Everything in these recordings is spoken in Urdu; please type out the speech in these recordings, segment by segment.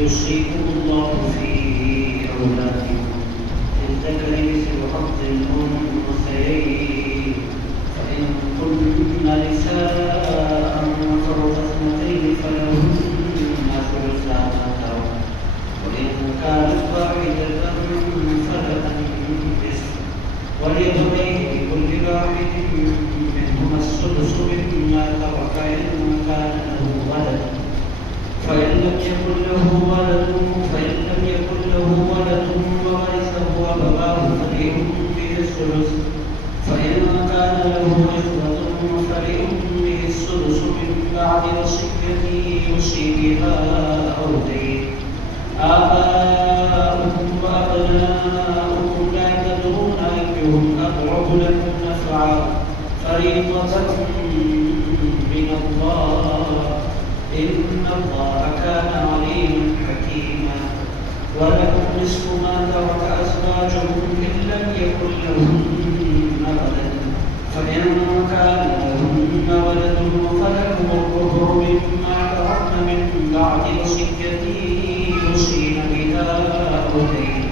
يوصيكم الله في أولادكم للذكر مثل حظ الأنثيين فإن كن نساء فوق اثنتين فلهن ثلثا ما ترك وإن كانت واحدة فلها النصف ولأبويه لكل واحد منهما السدس مما ترك إن كان له ولد فإن لم يكن له ولد وورثه أبواه فلأمه الثلث فإن كان له إخوة فلأمه السدس من بعد وصية يوصي بها أو دين آباؤكم وأبناؤكم لا تدرون أيهم أقرب لكم نفعا فريضة من الله إن الله كان عليما حكيما ولكم نصف ما ترك أزواجكم إن لم يكن لهن ولد فإن كان لهن ولد فلكم الربع مما تركن من بعد وصية يوصين بها أو دين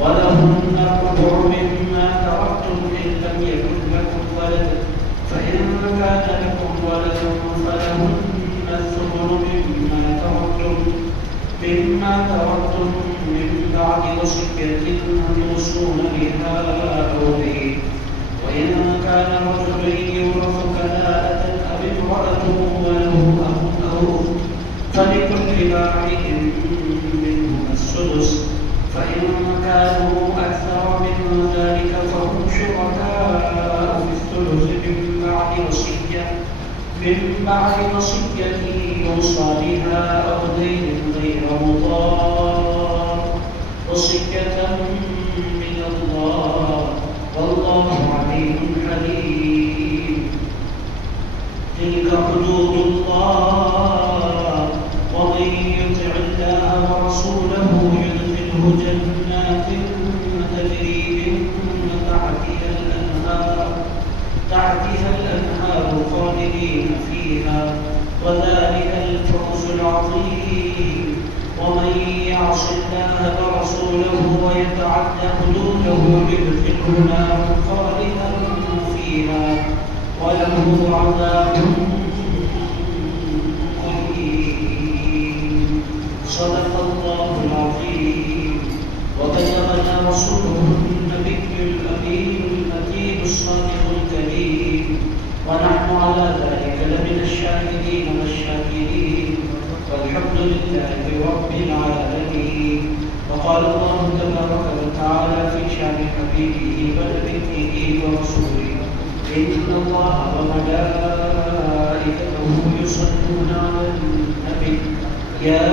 ولهن الربع مما تركتم إن لم يكن لكم ولد فإن كان لكم ولد فلهن الثمن مما تركتم من بعد وصية توصون بها أو دين وإن كان رجل يورث كلالة أو امرأة وله أخ أو أخت فلكل واحد منهما السدس فإن كانوا أكثر من ذلك فهم شركاء في الثلث من بعد وصية يوصى بها أو دين غير مضار وصية من الله والله عليم حليم تلك حدود الله ومن يطع الله ورسوله يدخله جنات تجري من تحتها الأنهار خالدين فيها وذلك الفوز العظيم ومن يعص الله ورسوله ويتعد حدوده يدخله نارا خالدا فيها وله عذاب مهين صدق الله العظيم وبلغنا رسوله النبي الأمين المتين الصادق الكريم ونحن على ذلك لمن الشاهدين والشاكرين والحمد لله رب العالمين وقال الله تبارك وتعالى في شأن حبيبه ونبيه ورسوله إن الله وملائكته يصلون على النبي يا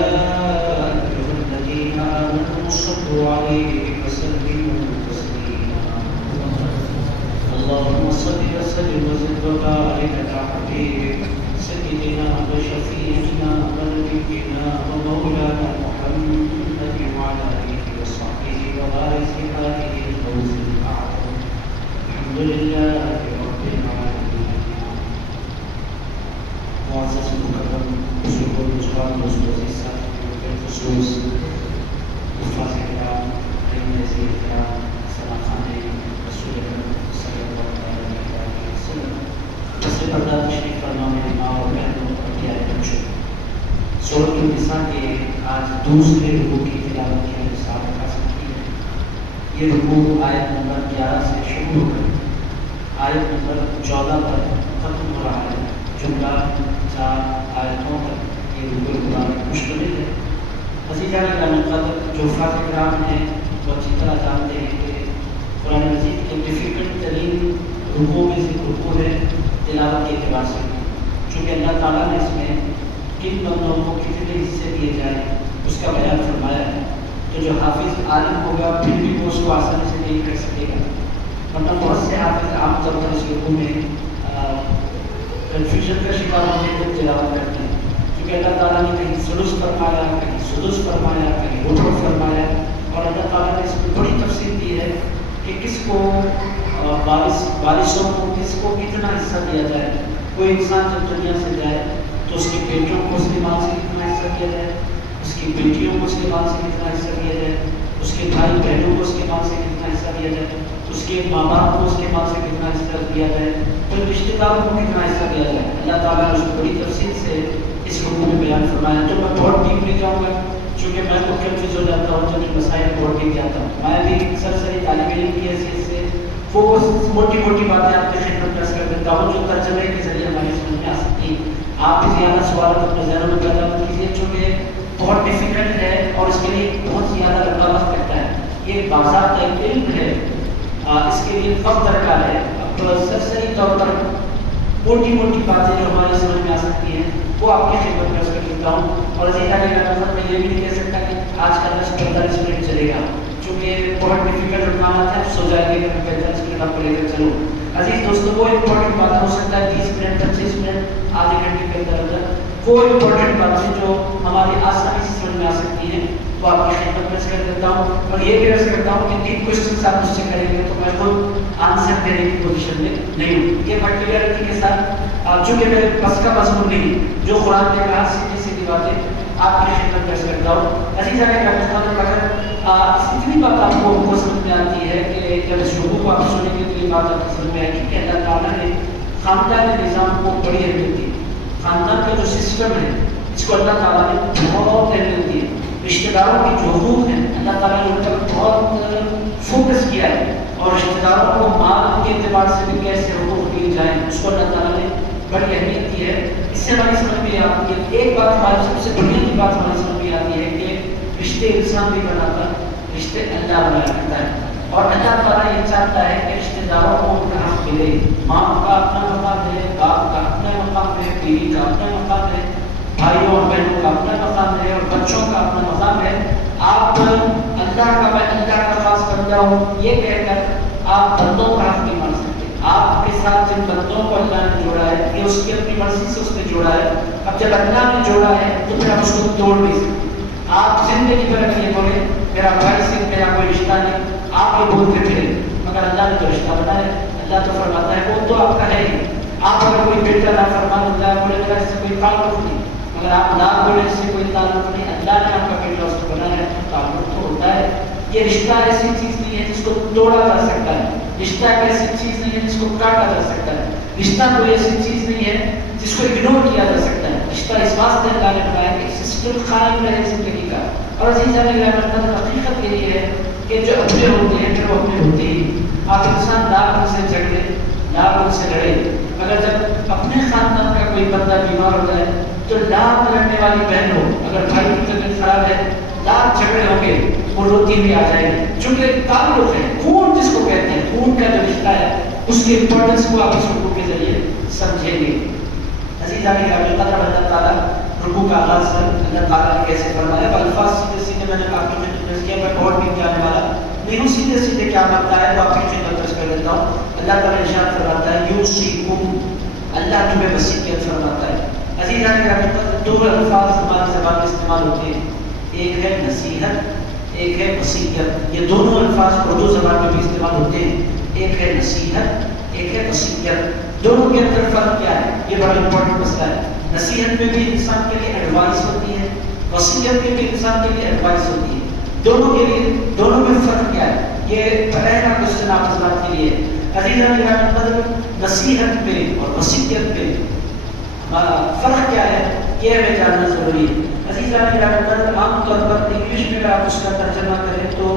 أيها الذين آمنوا صلوا عليه وسلموا تسليما اللهم صل وسلم وزد وبارك على حبيبك سيدنا وشفيعنا ونبينا ومولانا محمد وعلى آله وصحبه ووارث هذه الفوز الأعظم الحمد لله رب العالمين معزز مكرم بزرگ بزرگان دوست عزیز ساتھیوں بالخصوص حفاظ کرام علم عزیز کرام سلاخان رسول اللہ صلی اللہ علیہ وسلم جسے پردہ تشریف فرما میری ماں اور بہنوں اور پیارے بچوں سورۃ النساء کے آج دوسرے رکوع کی تلاوت کی ہمیں ساتھ کر سکتی ہے یہ رکوع آیت نمبر 11 سے شروع ہو کر آیت نمبر 14 پر ختم ہو رہا ہے جملہ 4 آیتوں تک یہ رکوع قرآن مشتمل ہے عزیزان کرام قدر جو حفاظ کرام ہیں وہ اچھی طرح جانتے ہیں کہ قرآن مجید کے ڈیفیکلٹ ترین رکوع میں سے رکوع ہے تلاوت کے اعتبار سے چونکہ اللہ تعالیٰ نے اس میں کن بندوں کو کتنے حصے دیے جائیں اس کا بیان فرمایا ہے تو جو حافظ عالم ہوگا پھر بھی وہ اس کو آسانی سے نہیں کر سکے گا ورنہ بہت سے حافظ عام طور پر اس رکوع میں کنفیوژن کا شکار ہونے کو تلاوت کرتے ہیں کیونکہ اللہ تعالیٰ نے کہیں ثلث فرمایا کہیں سدس فرمایا کہیں ربع فرمایا اور اللہ تعالیٰ نے اس میں بڑی تفصیل دی ہے کہ کس کو بارشوں کو کس کو کتنا حصہ دیا جائے. کوئی انسان جب دنیا سے جائے تو اس کے بیٹوں کو اس کے مال سے کتنا حصہ دیا جائے, اس کی بیٹیوں کو اس کے مال سے کتنا حصہ دیا جائے، اس کے بھائی بہنوں کو اس کے مال سے کتنا حصہ دیا جائے، اس کے ماں باپ کو اس کے مال سے کتنا حصہ دیا جائے، پھر رشتے داروں کو کتنا حصہ دیا جائے۔ اللہ تعالیٰ نے اس کو بڑی تفصیل سے اس حکم میں بیان فرمایا۔ تو میں بہت ڈیپ نہیں جاؤں گا چونکہ میں تو کنفیوز ہو جاتا ہوں جب مسائل بہت ڈیپ جاتا ہوں۔ میں بھی سرسری طالب علم کی حیثیت سے وہ موٹی موٹی باتیں آپ کی خدمت پیش کر دیتا ہوں جو ترجمے کے ذریعے ہماری سمجھ میں آ سکتی ہیں۔ آپ بھی زیادہ سوالات اپنے ذہنوں میں پیدا مت کیجیے چونکہ بہت ڈیفیکلٹ ہے اور اس کے لیے بہت زیادہ لمبا وقت لگتا ہے۔ یہ باضابطہ ایک علم ہے، اس کے لیے وقت درکار ہے۔ اب سرسری طور پر موٹی موٹی باتیں جو ہماری سمجھ میں آ سکتی ہیں وہ آپ کی خدمت پیش کر دیتا ہوں۔ اور عزیزہ کے نظر میں یہ بھی نہیں کہہ سکتا کہ آج کا درس 45 منٹ چلے گا چونکہ بہت ڈیفیکلٹ عنوانات ہیں، سو جائے گے کہ 45 منٹ آپ کو لے کر چلو۔ عزیز دوستوں، وہ امپورٹنٹ بات ہو سکتا ہے 30 منٹ 25 منٹ آدھے گھنٹے کے اندر اندر وہ امپورٹنٹ باتیں جو ہماری آسانی سے سمجھ میں آ سکتی ہیں وہ آپ کی خدمت پیش کر دیتا ہوں۔ اور یہ بھی عرض کرتا ہوں کہ 3 کوشچنس آپ مجھ سے کریں گے تو میں خود آنسر دینے کی پوزیشن میں نہیں ہوں۔ یہ پرٹیکولرٹی کے ساتھ چونکہ میرے بس کا مضمون نہیں، جو قرآن نے کہا سیدھی سیدھی باتیں آپ کی خدمت پیش کرتا ہوں۔ عزیزہ کے اگر اتنی بات آپ کو سمجھ میں آتی ہے کہ جب اس شعبوں کو آپ سنیں گے تو یہ بات آپ کو سمجھ میں آئے گی کہ اللہ تعالیٰ نے خاندان نظام کو بڑی اہمیت دی۔ خاندان کا جو سسٹم ہے اس کو اللہ تعالیٰ نے بہت اہمیت دی ہے۔ رشتہ داروں کی جو حقوق ہیں اللہ تعالیٰ نے ان پر بہت فوکس کیا ہے اور رشتہ داروں کو مال کے اعتبار سے بھی کیسے حقوق دیے جائیں اس کو اللہ تعالیٰ نے بڑی اہمیت دی ہے۔ اس سے ہماری سمجھ میں آتی ہے ایک بات، ہماری سب سے بنیادی بات ہماری سمجھ میں آتی ہے کہ رشتے انسان بھی بناتا ہے، رشتے اللہ بنایا کرتا ہے اور اللہ تعالیٰ یہ چاہتا ہے کہ رشتے داروں کو ان کا حق ملے۔ ماں کا اپنا مقام ہے، باپ کا اپنا مقام ہے، بیوی کا اپنا مقام ہے، بھائیوں اور بہنوں کا اپنا مقام ہے اور بچوں کا اپنا مقام ہے۔ آپ اللہ کا میں اللہ کا خاص بندہ ہوں یہ کہہ کر آپ بندوں کا حق نہیں مان سکتے۔ آپ کے ساتھ جن بندوں کو اللہ نے جوڑا ہے یہ اس کی اپنی مرضی سے اس نے جوڑا ہے۔ اب جب اللہ نے جوڑا ہے تو پھر آپ اس کو توڑ نہیں سکتے۔ آپ زندگی بھر اگر یہ بولیں میرا بھائی سے میرا کوئی رشتہ نہیں، آپ یہ بولتے پھرے مگر اللہ نے تو رشتہ بنایا ہے۔ اللہ تو فرماتا ہے وہ تو آپ کا ہے ہی۔ آپ اگر کوئی بیٹا نہ فرمان اللہ بولے گا اس سے کوئی تعلق نہیں، مگر آپ نہ بولے اس سے کوئی تعلق نہیں، اللہ نے آپ کا بیٹا اس کو بنایا ہے تو تعلق تو ہوتا ہے۔ یہ رشتہ ایسی چیز نہیں ہے جس کو توڑا جا سکتا ہے، رشتہ ایک ایسی چیز نہیں ہے جس کو کاٹا جا سکتا ہے، رشتہ کوئی ایسی چیز نہیں ہے جس کو اگنور کیا جا سکتا ہے۔ رشتہ اس واسطے اللہ نے بنایا کہ سسٹم قائم رہے زندگی کا۔ اور عزیزہ میرا مطلب حقیقت یہی ہے کہ جو اپنے ہوتے ہیں پھر وہ اپنے ہوتے ہی۔ آپ انسان لاکھ ان سے جھگڑے، لاکھ ان سے لڑے، مگر جب اپنے خاندان کا کوئی بندہ بیمار ہو جائے تو لاکھ لڑنے والی بہن ہو، اگر بھائی کی طبیعت خراب ہے لاکھ جھگڑے ہوں گے وہ روتی ہوئی آ جائے گی چونکہ تعلق ہے، خون جس کو کہتے ہیں، خون کا جو رشتہ ہے اس کے امپورٹنس کو آپ اس رکوع کے ذریعے سمجھیں گے۔ عزیزہ کی قدر اللہ تعالیٰ رکوع کا آغاز ہے اللہ تعالیٰ نے کیسے فرمایا، الفاظ سیدھے سیدھے میں نے آپ کی خدمت کیا، میں بہت بھی جانے والا نہیں ہوں، سیدھے سیدھے کیا بنتا ہے تو آپ کی خدمت کر دیتا ہوں۔ اللہ تعالیٰ ارشاد فرماتا ہے یوصیکم، اللہ تمہیں وصیت فرماتا ہے۔ عزیزہ کی دو الفاظ ہماری زبان میں استعمال ہوتے ہیں، ایک ہے نصیحت، ایک ہے وصیت۔ یہ دونوں الفاظ اردو زبان میں بھی استعمال ہوتے ہیں، ایک ہے نصیحت، ایک ہے وصیت۔ دونوں کے اندر فرق کیا ہے؟ یہ بڑا امپورٹنٹ مسئلہ ہے۔ نصیحت میں بھی انسان کے لیے ایڈوائس ہوتی ہے، وصیت میں بھی انسان کے لیے ایڈوائس ہوتی ہے۔ دونوں کے لیے، دونوں میں فرق کیا ہے؟ یہ پہلا کوشچن آپ حضرات کے لیے عزیزہ میرا مطلب نصیحت میں اور وصیت میں فرق کیا ہے یہ ہمیں جاننا ضروری ہے۔ عزیزہ میرا مطلب عام طور پر انگلش میں اگر آپ اس کا ترجمہ کریں تو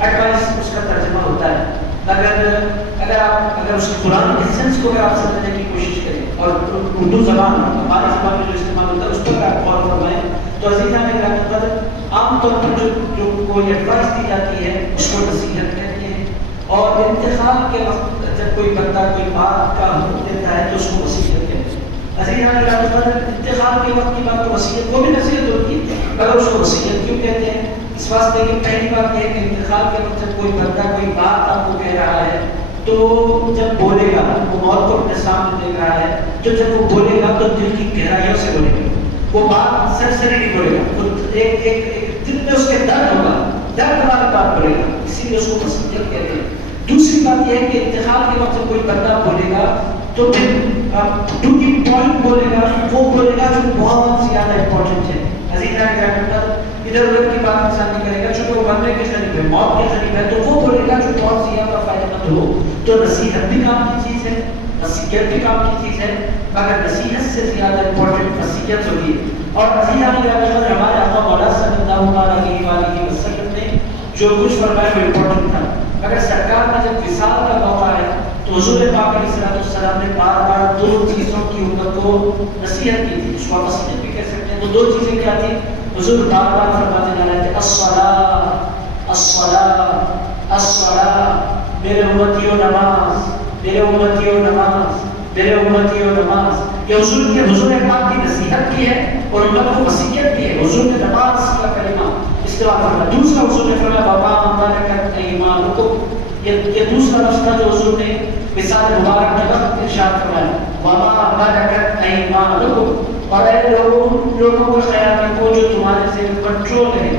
ایڈوائس اس کا ترجمہ ہوتا ہے، اگر اس کے قرآن ایسنس کو اگر آپ سمجھنے کی کوشش کریں اور اردو زبان ہماری زبان میں جو استعمال ہوتا ہے اس پر آپ غور فرمائیں تو عزیزہ میرا مطلب عام طور پر جو کوئی ایڈوائس دی جاتی ہے اس کو نصیحت کہتے ہیں، اور انتخاب کے وقت جب کوئی بندہ کوئی بات کا حکم دیتا ہے تو اس کو وصیت کہتے ہیں۔ عزیزہ میرا مطلب انتخاب کے وقت کی بات تو وصیت کو بھی نصیحت ہوتی ہے، اگر اس کو وصیت کیوں کہتے ہیں؟ اس واسطے کہ پہلی بات یہ ہے کہ انتخاب کے وقت جب کوئی بندہ کوئی بات آپ کو کہہ رہا ہے تو جب بولے گا وہ موت کو اپنے سامنے دیکھ رہا ہے تو جب وہ بولے گا تو دل کی گہرائیوں سے بولے گا، وہ بات سرسری نہیں بولے گا، وہ ایک دل میں اس کے درد ہوگا، درد والی بات بولے گا، اسی لیے اس کو وصیت کہتے ہیں۔ دوسری بات یہ ہے کہ انتخاب کے وقت جب کوئی بندہ بولے گا تو پھر ٹو دی پوائنٹ بولے گا، وہ بولے گا جو بہت زیادہ امپورٹنٹ ہے۔ عزیزہ میرا مطلب مرنے کے قریب ہے، موت کے قریب ہے، تو وہ بولے گا جو بہت زیادہ فائدہ مند ہو. تو نصیحت بھی کام کی چیز ہے، نصیحت بھی کام کی چیز ہے، مگر نصیحت سے زیادہ امپورٹنٹ نصیحت ہوتی ہے. اور عزیزان گرامی ہمارے آقا مولا صلی اللہ علیہ وآلہ وسلم نے جو کچھ فرمایا وہ امپورٹنٹ تھا. مگر سرکار نے جب وصال کا موقع ہے تو حضور پاک علیہ السلام نے بار بار دو چیزوں کی امت کو نصیحت کی تھی، اس کو نصیحت بھی کہہ سکتے ہیں. وہ دو چیزیں کیا تھی؟ حضور بار بار فرماتے جا رہے تھے الصلاۃ الصلاۃ الصلاۃ، میرے امتیوں نماز، میرے امتیوں نماز، میرے امتیوں نماز. یہ حضور پاک کی نصیحت بھی ہے اور امت کو وصیت بھی ہے. حضور نے نماز کا کلمہ استعمال فرمایا. دوسرا حضور نے فرمایا وما ملکت ایمانکم، یہ دوسرا لفظ تھا جو حضور نے وصال مبارک کے وقت ارشاد فرمایا وما ملکت ایمانکم. اور اے لوگوں کا خیال رکھو جو تمہارے زیر کنٹرول ہے،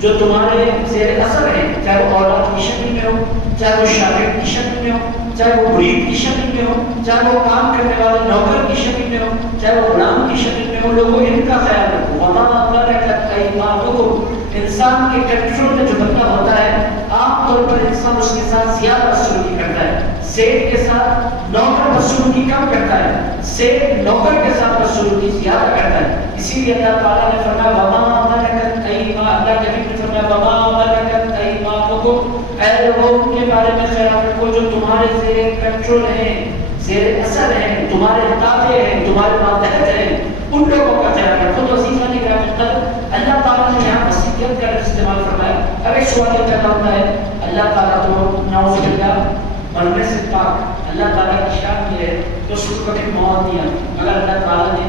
جو تمہارے زیر اثر ہے، چاہے وہ اولاد کی شکل میں ہو، چاہے وہ شاگرد کی شکل میں ہو، چاہے وہ مرید کی شکل میں ہو، چاہے وہ کام کرنے والے نوکر کی شکل میں ہو، چاہے وہ غلام کی شکل میں ہو. لوگوں ان کا خیال رکھو. وما ملکت ایمانکم، انسان کے کنٹرول میں جو بندہ ہوتا ہے عام طور پر انسان اس کے ساتھ زیادہ سلوکی کرتا ہے، سیٹ کے ساتھ نوکر بدسلوکی کم کرتا ہے، سیٹ نوکر کے ساتھ بدسلوکی زیادہ کرتا ہے. اسی لیے اللہ تعالیٰ نے فرمایا وما ملکت ایمانکم، اللہ کے حبیب نے فرمایا وما ملکت ایمانکم، اے لوگوں کے بارے میں خیال رکھو جو تمہارے زیر کنٹرول ہیں، زیر اثر ہیں، تمہارے تابع ہیں، تمہارے ماتحت ہیں، ان لوگوں کا خیال رکھو. تو عزیزان گرامی اللہ تعالیٰ نے یہاں وصیت کا استعمال فرمایا. اب ایک سوال یہ پیدا ہوتا ہے، اللہ تعالیٰ تو نعوذ باللہ مرنے سے پاک، اللہ تعالیٰ کی شان یہ ہے کہ اس کو کبھی موت نہیں آتی، مگر اللہ تعالیٰ نے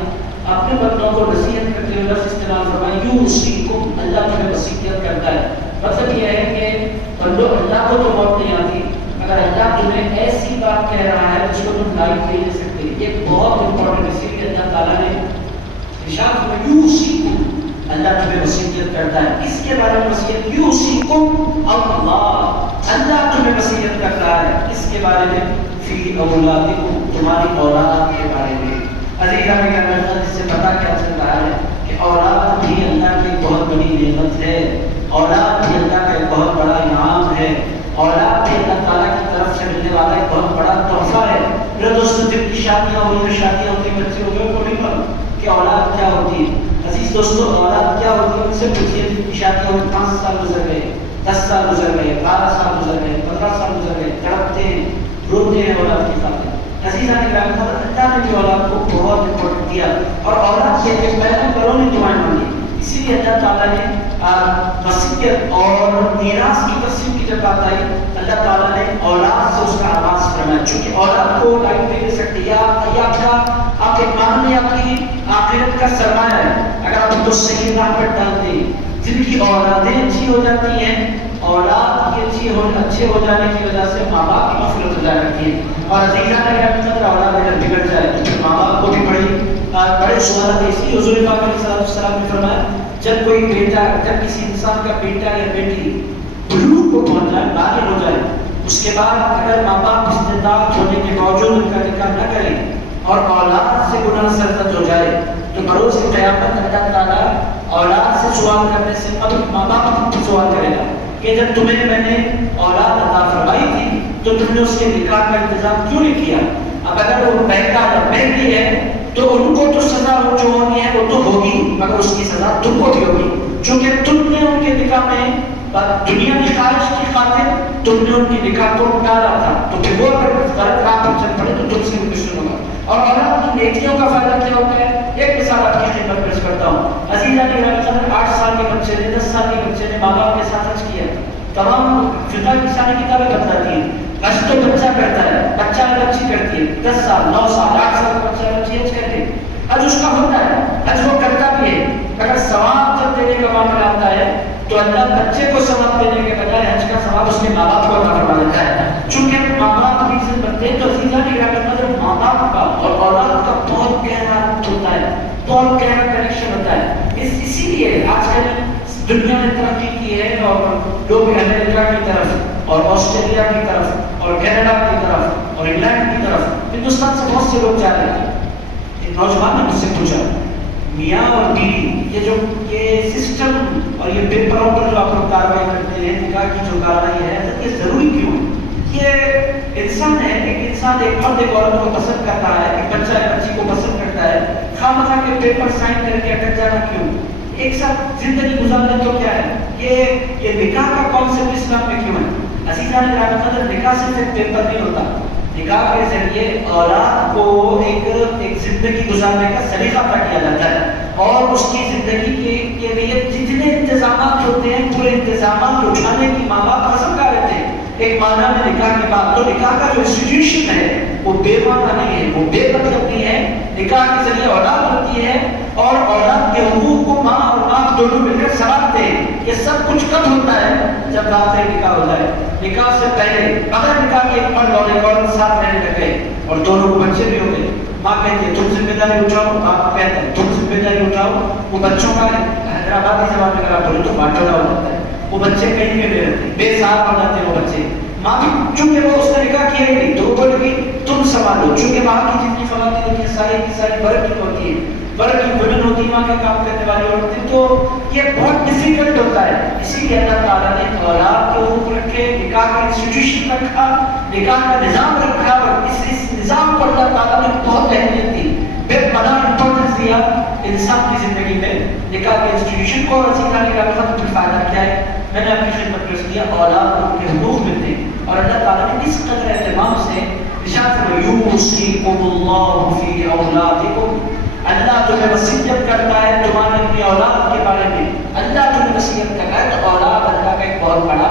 اپنے بندوں کو نصیحت کرتے ہوئے لفظ استعمال فرمایا یوصیکم، اللہ تمہیں وصیت کرتا ہے. مطلب یہ ہے کہ بندو اللہ کو تو موت نہیں آتی، مگر اللہ تمہیں ایسی بات کہہ رہا ہے جس کو تم لائف نہیں لے سکتے. یہ بہت امپورٹنٹ، اسی لیے اللہ تعالیٰ نے ارشاد فرمایا یوصیکم، اللہ تمہیں وصیت کرتا ہے. اس کے بارے میں وصیت یوصیکم اللہ، اللہ تمہیں وصیت کر رہا ہے اس کے بارے میں فی اولادکم، تمہاری اولاد کے بارے میں. عزیزان گرامی اس سے پتہ کیا چل رہا ہے کہ اولاد بھی اللہ کی بہت بڑی نعمت ہے، اولاد بھی اللہ کا ایک بہت بڑا انعام ہے، اولاد بھی اللہ تعالیٰ کی طرف سے ملنے والا ایک بہت بڑا تحفہ ہے. میرے دوستوں جن کی شادیاں ہو رہی ہیں، شادیاں ہوتی ہیں، بچے ہوئے کو نہیں معلوم کہ اولاد کیا ہوتی ہے. عزیز دوستو اولاد کیا ہوتی ہے ان سے پوچھیے. جن کی شادیاں ہوئی 5 سال گزر گئے، 10 سال گزر گئے، 12 سال گزر گئے، 15 سال گزر گئے، تڑپتے ہیں، روتے ہیں اولاد کی خاطر. عزیزان گرامی اللہ نے بھی اولاد کو بہت امپورٹنٹ دیا اور اولاد کے پہلے بڑوں نے دعائیں مانگی. اسی لیے اللہ تعالیٰ نے وصیت اور میراث کی تقسیم کی جب بات آئی اللہ تعالیٰ نے اولاد سے اس کا آغاز فرمایا. چونکہ اولاد کو لائف نہیں دے سکتے، یا آپ کے ایمان میں آپ کی آخرت کا سرمایہ ہے. اگر آپ کو صحیح راہ پر ڈال دیں، جن کی اولادیں اچھی ہو جاتی ہیں، اولاد کے اچھے ہو جانے کی وجہ سے ماں باپ کی مغفرت ہو جاتی ہے. اور عزیزان اگر اولاد اگر بگڑ جائے تو ماں باپ کو بھی بڑے سوالات. اس لیے حضور پاک علیہ السلام نے فرمایا جب کوئی بیٹا، جب کسی انسان کا بیٹا یا بیٹی بلوغ کو پہنچ جائے، بالغ ہو جائے، اس کے بعد اگر ماں باپ استطاعت ہونے کے باوجود ان کا نکاح نہ کریں اور اولاد سے گناہ سرزد ہو جائے تو بروز قیامت اللہ تعالیٰ اولاد سے سوال کرنے سے قبل ماں باپ سے سوال کرے گا کہ جب تمہیں میں نے اولاد عطا فرمائی تھی تو تم نے اس کے نکاح کا انتظام کیوں نہیں کیا؟ اب اگر وہ بہکا یا بہتی ہے تو ان کو تو سزا جو ہونی ہے وہ تو ہوگی، مگر اس کی سزا تم کو بھی ہوگی، چونکہ تم نے ان کے نکاح میں دنیا کی خواہش کی خاطر تم نے ان کی نکاح کو ٹالا تھا. تو پھر وہ اگر غلط راہ پر چل پڑے تو تم سے بھی دشمن ہوگا. اور اولاد کی نیکیوں کا فائدہ کیا ہوتا ہے؟ ایک مثال آپ کی خدمت پیش کرتا ہوں. عزیزان گرامی 8 سال کے بچے نے، 10 سال کے بچے نے ماں باپ کے ساتھ حج کیا، تمام فقہ کی ساری کتابیں بتلاتی ہیں حج تو بچہ کرتا ہے، بچہ بچی کرتی ہے. 10 سال 9 سال 8 سال کا بچہ بچی حج کرتے ہیں، حج اس کا ہوتا ہے، حج وہ کرتا بھی ہے. اگر ثواب جب دینے کا معاملہ آتا ہے تو اللہ بچے کو ثواب دینے کے بجائے حج کا ثواب اس کے ماں باپ کو عطا فرما دیتا ہے. چونکہ ماں باپ کی عزت کرتے ہیں تو عزیزان گرامی ماں باپ کا اور اولاد کا بہت گہرا ہوتا ہے، بہت گہرا کنیکشن ہوتا ہے. اسی لیے آج کل دنیا نے ترقی کی ہے اور لوگ امریکہ کی طرف اور آسٹریلیا کی طرف اور کینیڈا کی طرف اور انگلینڈ کی طرف، ہندوستان سے بہت سے لوگ جا رہے ہیں. ایک نوجوان نے مجھ سے پوچھا میاں اور بیوی یہ سسٹم اور یہ پیپروں پر جو آپ لوگ کاروائی کرتے ہیں، نکاح کی جو کاروائی ہے، یہ ضروری کیوں ہے؟ یہ انسان ہے، ایک مرد ایک عورت کو پسند کرتا ہے، ایک بچہ ایک بچی کو پسند کرتا ہے، خواہ کے پیپر سائن کر کے اٹک جانا کیوں؟ ایک ساتھ زندگی گزارنے تو کیا ہے؟ یہ نکاح کا کانسیپٹ اسلام میں کیوں ہے؟ عزیزان گرامی، نکاح صرف ایک پیپر نہیں ہوتا، نکاح کے ذریعے اولاد کو ایک زندگی گزارنے کا سلیقہ عطا کیا جاتا ہے، اور اس کی زندگی کے لیے جتنے انتظامات ہوتے ہیں، پورے انتظامات اٹھانے کی ماں باپ قسم کھا لیتے ہیں ایک معنی میں نکاح کے بعد۔ تو نکاح کا جو انسٹیٹیوشن ہے وہ بے معنی نہیں ہے، وہ بے مطلب نہیں ہے۔ نکاح کے ذریعے اولاد ہوتی ہے، اور اولاد کے حقوق کو ماں اور باپ دونوں مل کر سمجھتے ہیں۔ یہ سب کچھ کب ہوتا ہے؟ جب رات نکاح ہو جائے۔ نکاح سے پہلے اگر نکاح کے ایک مرد اور ایک عورت ساتھ رہنے لگے اور دونوں کو بچے بھی ہو گئے، ماں کہتی ہے تم ذمہ داری اٹھاؤ، باپ کہتا ہے تم ذمہ داری اٹھاؤ۔ وہ بچوں کا حیدرآبادی زبان میں اگر آپ بولے تو بانٹولا ہو جاتا ہے، وہ بچے کہیں کے نہیں رہتے، بے سہارا ہو جاتے ہیں وہ بچے۔ ماں بھی چونکہ وہ اس نے نکاح کیا ہی نہیں تو وہ بولے گی تم سنبھالو، چونکہ وہاں کی جتنی خواتین ہوتی ہیں ساری کی ساری ورک کی ہوتی ہیں، ورک کی ویمن ہوتی ہیں، وہاں کا کام کرنے والی عورتیں، تو یہ بہت ڈیفیکلٹ ہوتا ہے۔ اسی لیے اللہ تعالیٰ نے اولاد کے حقوق رکھے، نکاح کا انسٹیٹیوشن رکھا، نکاح کا نظام رکھا، اور اس نظام کو اللہ تعالیٰ نے بہت اہمیت دی، بے پناہ امپورٹنس دیا انسان کی زندگی میں نکاح کے انسٹیٹیوشن کو۔ اور اسی طرح کا فائدہ کیا ہے؟ میں نے اپنی خدمت میں کیا، اولاد ان کے حقوق ملتے ہیں، اور اللہ تعالیٰ نے اس قدر اہتمام سے ارشاد فرمایا یوصیکم اللہ فی اولادکم، اللہ تمہیں وصیت کرتا ہے تمہاری اپنی اولاد کے بارے میں، اللہ تمہیں وصیت کر رہا ہے۔ تو اولاد اللہ کا ایک بہت بڑا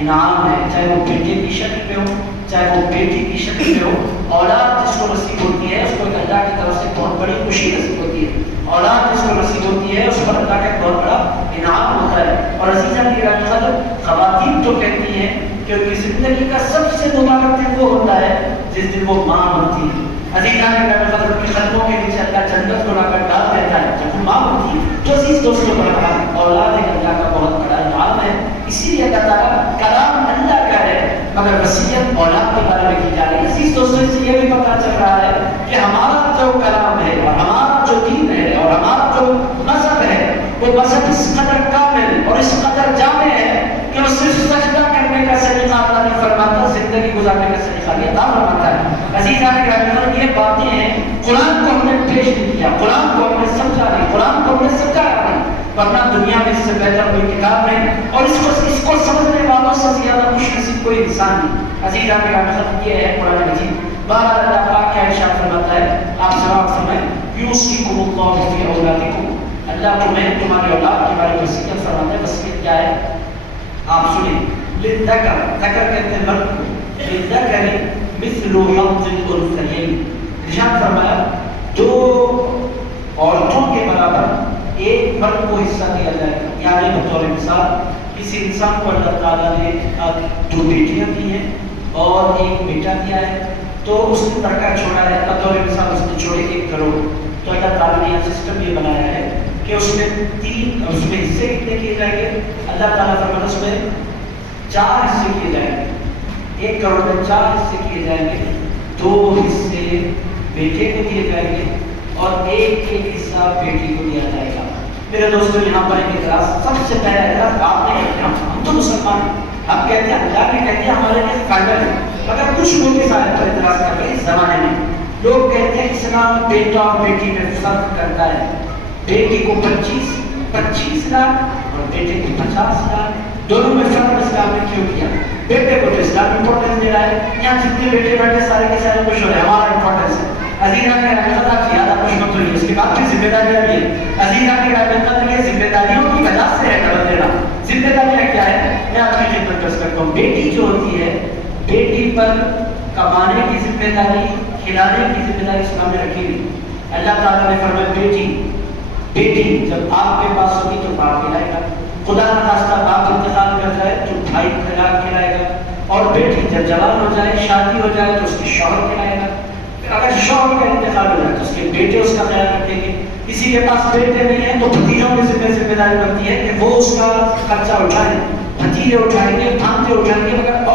انعام ہے، چاہے وہ بیٹے کی شکل میں ہو چاہے وہ بیٹی کی شکل میں ہو۔ اولاد جس کو نصیب ہوتی ہے اس کو اللہ کی طرف سے بہت بڑی خوشی نصیب ہوتی ہے، اولاد جس کو نصیب ہوتی ہے اس پر اللہ کا ایک بہت بڑا انعام ہوتا ہے۔ اور عزیزان کی رحمت، خواتین تو کہتی ہیں کہ ان کی زندگی کا سب سے مبارک دن وہ ہوتا ہے جس دن وہ ماں ہوتی ہے۔ عزیزان کی رحمت، ان کے قدموں کے نیچے اللہ جنت کو لا کر ڈال دیتا ہے جب وہ ماں ہوتی ہے۔ تو عزیز دوستوں کا اولاد ایک اللہ کا بہت بڑا انعام ہے، اسی لیے اللہ تعالیٰ کلام اللہ کا ہے مگر وصیت اولاد کے بارے میں کی جا رہی ہے۔ عزیز دوستوں، اس سے یہ بھی پتہ چل رہا ہے کہ ہمارا جو کلام ہے اور ہمارا جو دین ہے اور ہمارا جو مذہب ہے وہ مذہب اس قدر کامل اور اس قدر جامع ہے کہ وہ صرف سجدہ کرنے کا سلیقہ عطا نہیں فرماتا، زندگی گزارنے کا سلیقہ بھی عطا فرماتا ہے۔ عزیزان گرامی، یہ باتیں ہیں، قرآن کو ہم نے پیش نہیں کیا، قرآن کو ہم نے سمجھا نہیں، قرآن کو ہم نے سمجھایا نہیں، ورنہ دنیا میں اس سے بہتر کوئی کتاب نہیں، اور اس کو سمجھنے والوں سے زیادہ خوش نصیب کوئی انسان نہیں۔ عزیزان گرامی، یہ ہے قرآن مجید۔ بہرحال اللہ پاک کیا ارشاد فرماتا ہے، آپ سماعت فرمائیں، یوصیکم اللہ فی اولادکم، اللہ تمہیں تمہاری اولاد کے بارے میں وصیت فرماتا ہے۔ وصیت کیا ہے آپ سنیں، للذکر، ذکر کہتے ہیں مرد کو، للذکر مثل حظ الانثیین، ارشاد فرمایا دو عورتوں کے برابر ایک مرد کو حصہ دیا جائے گا۔ یعنی بطور مثال کسی انسان کو اللہ تعالیٰ نے دو بیٹیاں دی ہیں اور ایک بیٹا دیا ہے، تو اس نے ترکہ چھوڑا ہے، بطور مثال اس نے چھوڑے 1 کروڑ، تو اللہ تعالیٰ نے یہ سسٹم یہ بنایا ہے کہ اس میں حصے کتنے کیے جائیں گے؟ اللہ تعالیٰ فرماتا ہے اس میں 4 حصے کیے جائیں گے، 1 کروڑ میں 4 حصے کیے جائیں گے، 2 حصے بیٹے کو دیے جائیں گے اور ایک حصہ بیٹی کو دیا جائے گا۔ میرے دوستوں، یہاں پر ایک اعتراض، سب سے پہلا اعتراض آپ نے کہتے ہیں ہم تو مسلمان ہیں، ہم کہتے ہیں اللہ نے کہتے ہیں ہمارے لیے فائدہ ہے، مگر کچھ لوگ اس آیت پر اعتراض کر رہے ہیں۔ اس زمانے میں لوگ کہتے ہیں اسلام بیٹا اور بیٹی میں فرق کرتا ہے، بیٹی کو 25 لاکھ اور بیٹے کو 50 لاکھ، دونوں میں فرق اسلام نے کیوں کیا؟ بیٹے کو تو اسلام امپورٹنس دے رہا ہے، یہاں جتنے بیٹے بیٹھے سارے کے سارے خوش ہو رہے ہیں، ہمارا امپورٹنس ہے۔ عزیزان کی رحمت، آپ زیادہ خوش مت ہوئیے، اس کے بعد بھی ذمہ داریاں بھی ہیں۔ عزیزان کی رحمت، یہ ذمہ داریوں کی وجہ سے ہے ڈبل دینا۔ ذمہ داریاں کیا ہے؟ میں آپ کی خدمت کر سکتا ہوں، بیٹی جو ہوتی ہے، بیٹی پر کمانے کی ذمہ داری، کھلانے کی ذمہ داری اسلام نے رکھی ہوئی۔ اللہ تعالیٰ نے فرمایا بیٹی جب آپ کے پاس ہوگی تو باپ کھلائے گا، خدا نہ خواستہ باپ انتقال کر جائے تو بھائی کھلائے گا، اور بیٹی جب جوان ہو جائے، شادی ہو جائے تو اس کے شوہر کھلائے گا، اگر شوہر کا انتقال ہو جائے تو اس کے بیٹے اس کا خیال رکھیں گے۔ کسی کے پاس بیٹے نہیں ہے تو بھتیجوں کی ذمہ داری بنتی ہے کہ وہ اس کا خرچہ اٹھائیں، بھتیجے اٹھائیں گے، بھانجے اٹھائیں گے، مگر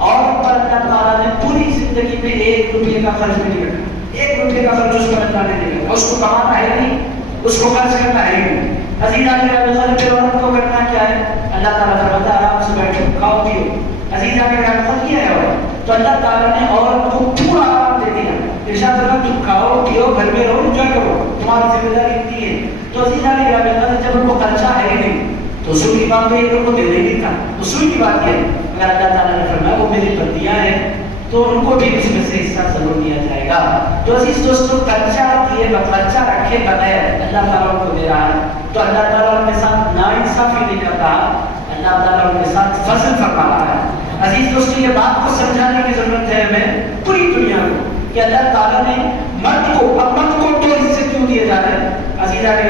عورت پر اللہ تعالیٰ نے پوری زندگی میں 1 روپیے کا خرچ نہیں رکھا، ایک روپے کا خرچ اس پر اللہ نے دے گا. اس کو کمانا ہے نہیں, اس کو خرچ کرنا ہے نہیں. عزیزان گرامی پھر عورت کو کرنا کیا ہے؟ اللہ تعالیٰ فرماتا ہے آرام سے بیٹھو کھاؤ پیو. عزیزان گرامی کیا ہے عورت؟ تو اللہ تعالیٰ نے عورت کو پورا آرام دے دیا. ارشاد فرمایا تم کھاؤ پیو گھر میں رہو انجوائے کرو, تمہاری ذمہ داری اتنی ہے. تو عزیزان گرامی جب ان کو خرچہ ہے نہیں تو اصول کی بات تو یہ ان کو دے نہیں تھا. اصول کی بات کیا ہے؟ اگر اللہ تعالیٰ نے فرمایا وہ میری بندیاں ہیں تو ان کو بھی اس میں سے حصہ ضرور دیا جائے گا. تو عزیز دوستو خرچہ دیے خرچہ رکھے بغیر اللہ تعالیٰ کو دے رہا ہے تو اللہ تعالیٰ ان کے ساتھ ناانصافی نہیں کرتا, اللہ تعالیٰ ان کے ساتھ فضل فرما رہا ہے. عزیز دوستو یہ بات کو سمجھانے کی ضرورت ہے ہمیں پوری دنیا کو کہ اللہ تعالیٰ نے مرد کو دو حصے کیوں دیے جا رہے ہیں. عزیزہ کے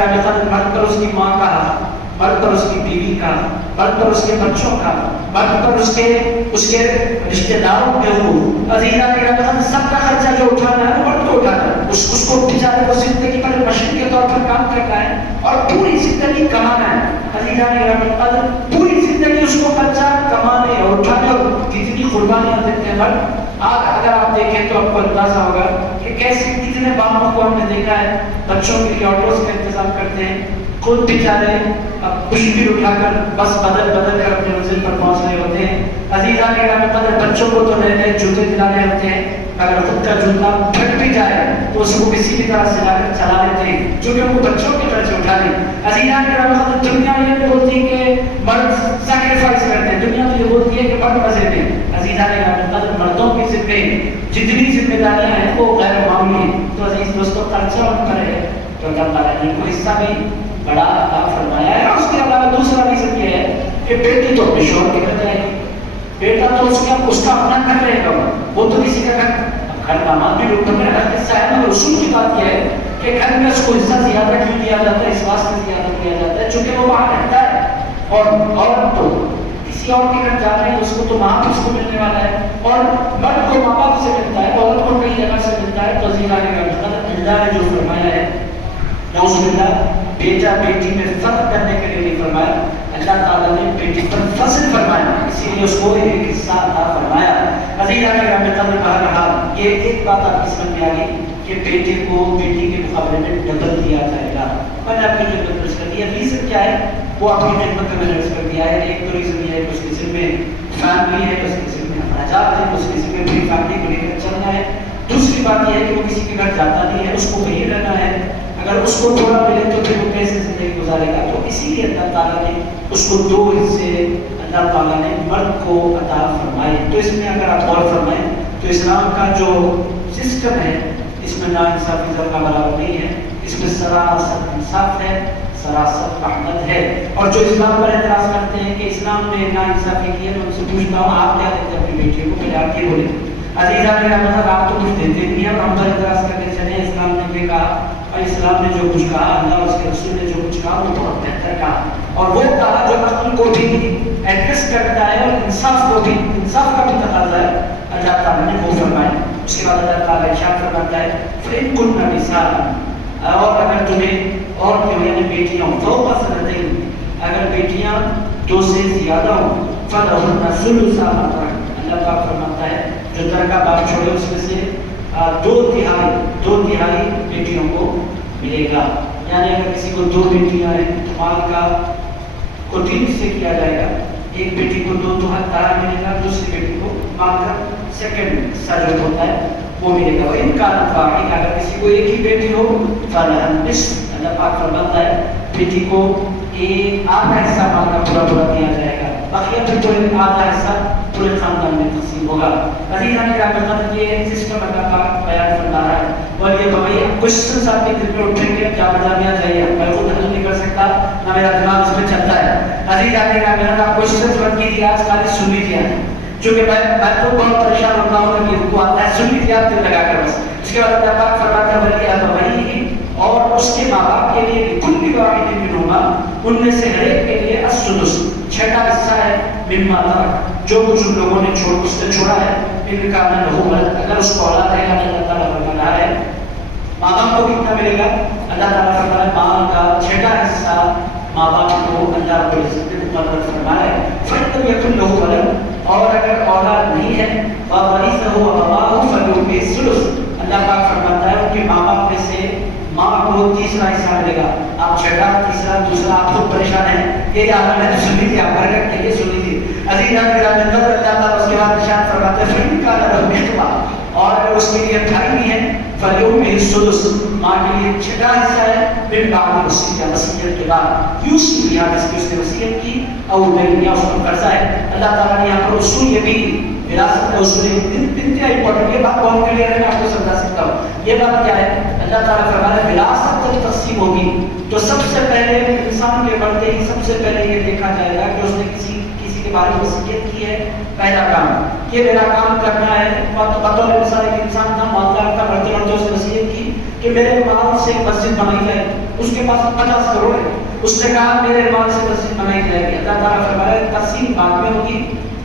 مرد پر اس کی ماں کا حق, مرد پر اس کی بیوی کا, مرد پر اس کے بچوں کا, مرد پر اس کے رشتہ داروں کے حقوق. عزیزہ کے سب کا خرچہ جو اٹھانا ہے وہ مرد کو اٹھانا ہے. اس کو بیچارے کو زندگی پر مشین کے طور پر کام کرنا ہے اور پوری زندگی کمانا ہے. عزیزہ کے پوری زندگی اس کو خرچہ کمانے اور اٹھانے اور کتنی قربانیاں دیتے ہیں مرد. اگر آپ دیکھیں تو آپ کو اندازہ ہوگا کہ کیسے کتنے باپوں کو ہم نے دیکھا ہے بچوں کے لیے آٹوز کا انتظام کرتے ہیں, خود بیچارے مشکل اٹھا کر بس بدل کر اپنے منزل پر پہنچ رہے ہوتے ہیں. عزیزان گرامی بچوں کو تو نئے نئے جوتے دلانے ہوتے ہیں, اگر خود کا جوتا پھٹ بھی جائے تو اس کو کسی بھی طرح سے لا کر چلا لیتے ہیں جو کہ ان کو بچوں کے خرچے اٹھا لیں. عزیزان گرامی دنیا یہ بولتی ہے کہ مرد سیکریفائس کرتے ہیں, دنیا تو یہ بولتی ہے کہ مرد مزے دیں. عزیزان گرامی مردوں کی ذمہ جتنی ذمہ داریاں ہیں وہ غیر معمولی ہیں. تو عزیز دوستوں خرچہ ان پر ہے تو اللہ تعالیٰ نے ان کو حصہ بھی بڑا عطا فرمایا ہے. اس کے علاوہ دوسرا ریزن یہ ہے کہ بیٹی تو اپنے شوہر کے گھر جائے گی, بیٹا تو اس کا اپنا گھر رہے گا, وہ تو کسی کا گھر داماد بھی لوگ میں ہر حصہ ہے. مگر اصول کی بات یہ ہے کہ گھر میں اس کو حصہ زیادہ کیوں دیا جاتا ہے؟ اس واسطے زیادہ دیا جاتا ہے چونکہ وہ وہاں رہتا ہے اور عورت تو کسی اور کے گھر جا رہے ہیں اس کو تو وہاں اس کو ملنے والا ہے اور مرد کو ماں باپ سے ملتا ہے, عورت کو کئی جگہ سے ملتا ہے. تو اللہ نے جو فرمایا ہے نعوذ باللہ بیٹا بیٹی میں فرق کرنے کے لیے نہیں فرمایا, اللہ تعالیٰ نے بیٹی پر فضل فرمایا, اسی لیے اس کو ایک حصہ عطا فرمایا. عزیزان گرامی بہرحال یہ ایک بات آپ کی سمجھ میں آ گئی کہ بیٹے کو بیٹی کے مقابلے میں ڈبل دیا جائے گا. میں نے اپنی خدمت پیش کر دیا. ریزن کیا ہے وہ اپنی خدمت میں نے کر دیا ہے. ایک تو ریزن یہ ہے کہ اس کے ذمہ فیملی ہے, اس کے ذمہ اخراجات ہیں, اس کے ذمہ پوری فیملی کو لے کر چلنا ہے. دوسری بات یہ ہے کہ وہ کسی کے گھر جاتا نہیں ہے, اس کو وہیں رہنا ہے. اگر اس کو تھوڑا ملے تو پھر وہ کیسے زندگی گزارے گا؟ تو اسی لیے اللہ تعالیٰ نے اس کو دو حصے اللہ تعالیٰ نے مرد کو عطا فرمائے. تو اس میں اگر آپ غور فرمائیں تو اسلام کا جو سسٹم ہے اس میں ناانصافی ذرا برابر نہیں ہے, اس میں سراسر انصاف ہے, سراسر رحمت ہے. اور جو اسلام پر اعتراض کرتے ہیں کہ اسلام نے ناانصافی کی ہے, میں ان سے پوچھتا ہوں آپ کیا دیتے ہیں اپنی بیٹیوں کو؟ پہلے آپ یہ بولیں. عزیزان میرا مطلب آپ تو کچھ دیتے نہیں ہیں اور ہم پر اعتراض کرتے چلے. اسلام نے بھی کہا اور اسلام نے جو کچھ کہا, اللہ اس کے رسول نے جو کچھ کہا وہ بہت بہتر کہا, اور وہ کہا جو عقل کو بھی ایڈجسٹ کرتا ہے اور انصاف کو بھی, انصاف کا بھی تقاضا ہے, اللہ تعالیٰ نے وہ فرمایا. اس کے بعد اللہ تعالیٰ ارشاد فرماتا ہے فَإِن كُنَّ نِسَاءً, اور اگر تمہیں اور یعنی بیٹیاں فوق سنتین, اگر بیٹیاں 2 سے زیادہ ہوں, فَلَهُنَّ ثُلُثَ مَا تَرَكَ, اللہ پاک فرماتا ہے جو ترکہ باپ چھوڑے اس میں سے 2/3 بیٹیوں کو ملے گا. یعنی اگر کسی کو 2 بیٹیاں ہیں تو مال کا کو 3 سے کیا جائے گا. ایک بیٹی کو 2 ملے گا, دوسری بیٹی کو مال کا سیکنڈ حصہ جو ہوتا ہے وہ ملے گا. ان کا نفاق اگر کسی کو ایک ہی بیٹی ہو فلاح نصف, اللہ پاک فرماتا ہے بیٹی کو آدھا حصہ مال کا پورا دیا جائے گا, باقی پھر کوئی آدھا حصہ پورے خاندان میں تقسیم ہوگا. عزیزان گرامی یہ سسٹم اللہ پاک بیان فرما رہا ہے. اور یہ بھائی کوشچنس آپ کے دل میں اٹھیں گے, کیا بجانیاں چاہیے, میں خود حل نہیں کر سکتا, نہ میرا دماغ اس میں چلتا ہے. عزیزان گرامی آپ کوشچنس مت کیجیے, آج خالی سن لیجیے, چونکہ میں تو بہت پریشان ہوتا ہوں کہ رکوع آتا ہے, سن لیجیے آپ دل لگا کر بس. اس کے بعد اللہ پاک فرماتا ہے ولی اور اس کے ماں باپ کے لیے کل واحد منہما, ان میں سے ہر ایک کے لیے السدس, 6واں حصہ ہے, مما ترک, جو کچھ ان لوگوں نے اس نے چھوڑا ہے, ان کا لہو ولد, اگر اس کو اولاد ہے. اللہ تعالیٰ فرما ہے ماں باپ کو کتنا ملے گا؟ اللہ تعالیٰ فرما ہے مال کا 6واں حصہ ماں باپ کو اللہ رب العزت نے مقرر فرمایا ہے. فَإِن لَمْ يَكُنْ لَهُ وَلَدٌ, اور اگر اولاد نہیں ہے, وَوَرِثَهُ أَبَوَاهُ فَلِأُمِّهِ الثُّلُثُ, اللہ پاک فرماتا ہے ان کے ماں باپ میں سے ماں کو تیسرا حصہ ملے گا. آپ چھٹا تیسرا دوسرا آپ خود پریشان ہیں. یہ عالم ہے سنی تھی آپ برکت کے لیے سنی تھی. عزیزان گرامی نظر اللہ تعالیٰ اس کے بعد ارشاد فرماتے ہیں فَإِنْ كَانَ لَهُ إِخْوَةٌ اور اگر اس کے لیے بھائی بھی ہے فَلِأُمِّهِ السُّدُسُ ماں کے لیے چھٹا حصہ ہے مِن بَعْدِ وَصِيَّةٍ وصیت کے بعد یوصی بِهَا جس کی اس نے وصیت کی او دین یا اس کا قرضہ ہے. اللہ تعالیٰ نے یہاں پر اصول یہ بھی وراثت کا اصول انتہائی امپورٹنٹ. یہ بات بہت کلیئر ہے میں آپ کو سمجھا سکتا ہوں. یہ بات کیا ہے اللہ تعالیٰ فرما رہا ہے وراثت جب تقسیم ہوگی تو سب سے پہلے انسان کے بڑھتے ہی سب سے پہلے یہ دیکھا جائے گا کہ اس نے کسی کے بارے میں وصیت کی ہے. پہلا کام یہ میرا کام کرنا ہے. بطور مثال ایک انسان تھا مالدار تھا بڑھتے بڑھتے اس نے وصیت کی کہ میرے مال سے مسجد بنائی جائے. اس کے پاس 50 کروڑ ہے. اس نے کہا میرے مال سے مسجد بنائی جائے گی. اللہ تعالیٰ فرما رہا ہے تقسیم بعد میں ہوگی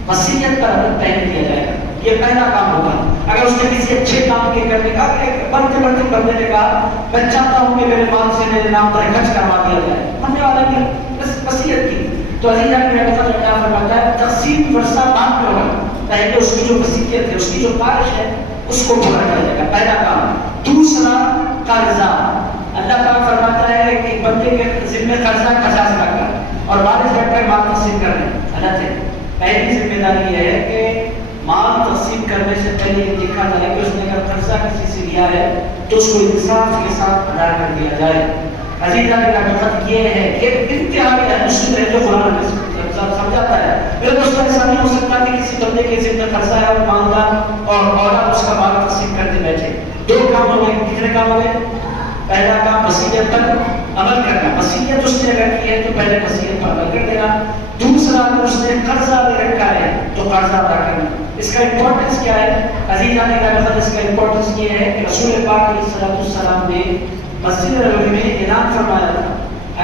وصیت پر عمل پہلے کیا جائے گا. یہ پہلا کام ہوگا. اگر اس نے کسی اچھے کام کے کرنے کا بڑھتے بڑھتے بندے نے کہا میں چاہتا ہوں کہ میرے مال سے میرے نام پر خرچ کروا دیا جائے ہونے والا نہیں وصیت کی تو عزیزان میرے پاس کیا فرماتا ہے تقسیم ورثہ بعد میں ہوگا. پہلے اس کی جو وصیت ہے اس کی جو خواہش ہے اس کو پورا کیا جائے گا. پہلا کام. دوسرا قرضہ. اللہ پاک فرماتا ہے کہ ایک بندے کے ذمہ قرضہ 50 لاکھ کا اور وارث بیٹھ کر مال تقسیم کر رہے ہیں. غلط ہے. پہلی ذمہ داری یہ ہے کہ مال تقسیم کرنے سے پہلے یہ دیکھا جائے کہ اس نے اگر قرضہ کسی سے لیا ہے تو اس کو انصاف کے ساتھ ادا کر دیا جائے. عزیزان کا مقصد یہ ہے کہ انتہائی اہم ہے جو قرآن میں سمجھاتا ہے. میرے دوستوں ایسا نہیں ہو سکتا کہ کسی بندے کے ذمہ قرضہ ہے اور مالدار اور اولاد اس کا مال تقسیم کرتے بیٹھے. دو کام ہو گئے. کتنے کام ہو گئے؟ پہلا کام وصیت پر عمل کرنا. وصیت اس نے اگر کی ہے تو پہلے وصیت پر عمل کر دینا. دوسرا اگر اس نے قرضہ لے رکھا ہے تو قرضہ ادا کرنا. اس کا امپورٹنس کیا ہے عزیزان کا؟ اس کا امپورٹنس یہ ہے کہ رسول پاک علیہ السلام نے مسجد نبوی میں اعلان فرمایا تھا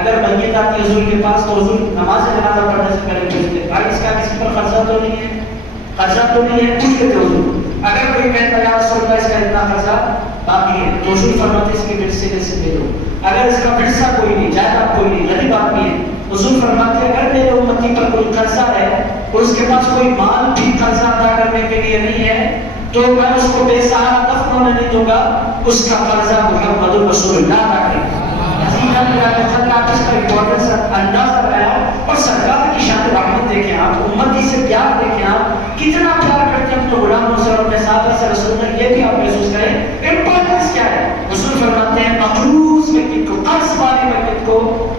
اگر میت آتی ہے حضور کے پاس تو حضور نماز جنازہ پڑھنے سے پہلے پوچھتے بھائی اس کا کسی پر قرضہ تو نہیں ہے؟ قرضہ تو نہیں ہے؟ پوچھ لیتے حضور. اگر کوئی کہتا ہے یا رسول اللہ اس کا اتنا قرضہ باقی ہے تو حضور فرماتے اس کے ورثے سے دے دو. اگر اس کا ورثہ کوئی نہیں جائیداد کوئی نہیں غریب آدمی ہے حضور فرماتے ہیں اگر میرے امتی پر کوئی قرضہ ہے اور اس کے پاس کوئی مال بھی قرضہ ادا کرنے کے لیے نہیں ہے تو میں اس کو بے سہارا دفن ہونے نہیں دوں گا. اس کا قرضہ محمد رسول اللہ ادا کرے گا. آپ اس کا امپورٹنس اندازہ لگایا اور سرکار کی شان رحمت دیکھیں آپ امتی سے پیار دیکھیں آپ کتنا پیار کرتے ہیں اپنے غلاموں سے اور اپنے صحابہ سے. رسول اللہ یہ بھی آپ محسوس کریں امپورٹنس کیا ہے. رسول فرماتے ہیں مقروض میت کو قرض والی میت کو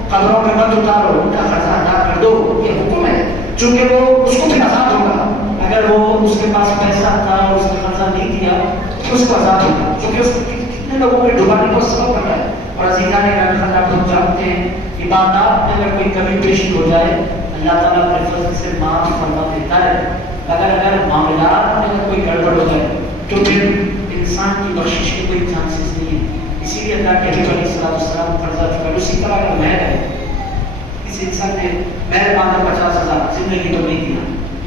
قبروں میں مت اتارو ان کا قرضہ ادا کر دو. یہ حکم ہے چونکہ وہ اس کو پھر عذاب ہوگا. اگر وہ اس کے پاس پیسہ تھا اور اس نے قرضہ نہیں دیا تو اس کو عذاب ہوگا چونکہ اس کو کتنے لوگوں کے ڈبانے کو سبب بنا ہے. اور عزیزان کا آپ لوگ جانتے ہیں عبادات میں اگر کوئی کمی پیشی ہو جائے اللہ تعالیٰ اپنے فضل سے معاف فرما دیتا ہے. اگر معاملات میں اگر کوئی گڑبڑ ہو جائے تو پھر انسان کی بخشش کے کوئی چانسز نہیں ہے. اسی لیے اللہ کے حبیب علیہ السلام قرضہ چکا. اسی طرح اگر مہر ہے کسی انسان نے مہر مانگا 50,000 زندگی تو نہیں دیا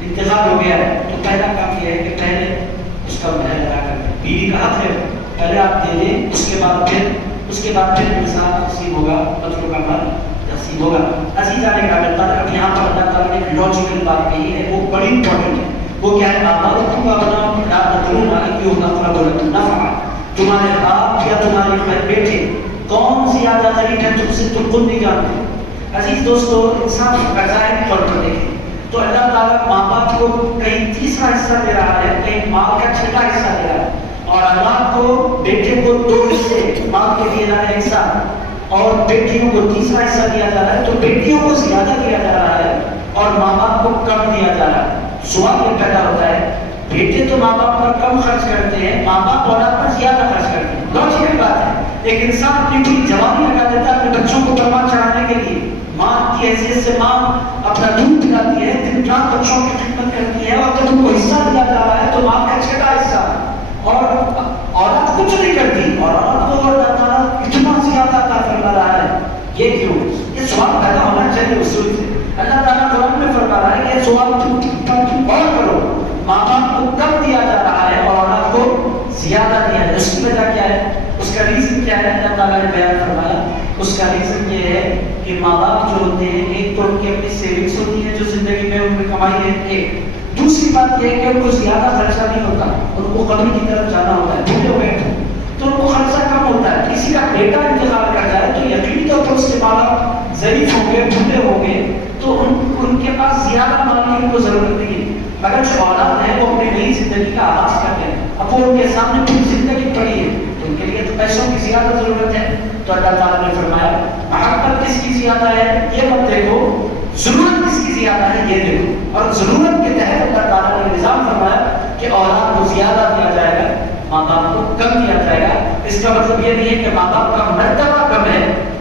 انتظار ہو گیا ہے تو پہلا کام یہ ہے کہ پہلے اس کا مہر ادا کر دیں. بیوی کا حق ہے پہلے آپ دے دیں اس کے بعد پھر انسان تقسیم ہوگا بچوں کا مال تقسیم ہوگا. عزیزان کا اب یہاں پر اللہ تعالیٰ نے ایک لاجیکل بات کہی ہے وہ بڑی امپورٹنٹ ہے. وہ کیا ہے تمہارے باپ یا تمہارے بیٹے کون زیادہ قریب ہے تم سے تم خود نہیں جانتے. عزیز دوستو انسان غذائیں طور پر دیکھیں تو اللہ تعالیٰ ماں باپ کو کہیں تیسرا حصہ دے رہا ہے کہیں مال کا چھٹا حصہ دے رہا ہے اور اولاد کو بیٹے کو 2 حصے مال کے دیے جا رہے ہیں حصہ اور بیٹیوں کو تیسرا حصہ دیا جا رہا ہے. تو بیٹیوں کو زیادہ دیا جا رہا ہے اور ماں باپ کو کم دیا جا رہا ہے. سوال یہ پیدا ہوتا ہے بیٹے تو ماں باپ پر کم خرچ کرتے ہیں ماں باپ اولاد پر زیادہ خرچ کرتے ہیں. لاجیکل بات ہے. ایک انسان اپنی پوری جوانی لگا دیتا ہے اپنے بچوں کو پروان چڑھانے کے لیے. ماں کی حیثیت سے ماں اپنا دودھ پلاتی ہے دن رات بچوں کی خدمت کرتی ہے اور جب ان کو حصہ دیا جا رہا ہے تو ماں کا چھٹا حصہ اور اولاد کچھ نہیں کرتی اور اولاد کو اللہ تعالیٰ اتنا زیادہ عطا فرما رہا ہے. یہ کیوں؟ یہ سوال پیدا ہونا چاہیے اصول سے. اللہ تعالیٰ قرآن میں فرما رہا ہے کہ یہ سوال غور کرو ماں باپ کو کم دیا جا رہا ہے اور اولاد کو زیادہ دیا ہے. اس کی وجہ کیا ہے؟ اس کا ریزن کیا ہے؟ اللہ تعالیٰ نے بیان فرمایا اس کا ریزن یہ ہے کہ ماں باپ جو ہوتے ہیں ایک تو ان کی اپنی سیونگس ہوتی ہے جو زندگی میں ان کی کمائی ہے. ایک دوسری بات یہ ہے کہ ان کو زیادہ خرچہ نہیں ہوتا ان کو قبر کی طرف جانا ہوتا ہے. بھولے ہوئے تو ان کو خرچہ کم ہوتا ہے. کسی کا بیٹا انتقال کر جائے تو یقینی طور پر اس کے ماں باپ ضعیف ہوں گے, بوڑھے ہوں گے, تو ان کے پاس زیادہ مال کی ان کو ضرورت نہیں ہے. اگر جو اولاد ہے وہ اپنی نئی زندگی کا آغاز کر رہے ہیں, اب وہ ان کے سامنے پوری زندگی پڑی ہے, تو ان کے لیے تو پیسوں کی زیادہ ضرورت ہے. تو اللہ تعالیٰ نے فرمایا محبت کس کی زیادہ ہے یہ مت دیکھو, ضرورت کس کی زیادہ ہے یہ دیکھو. اور ضرورت کے تحت اللہ تعالیٰ نے نظام فرمایا کہ اولاد کو زیادہ دیا جائے گا, ماں باپ کو کم دیا جائے گا. اس کا مطلب یہ نہیں ہے کہ ماں باپ کا مرتبہ کم ہے.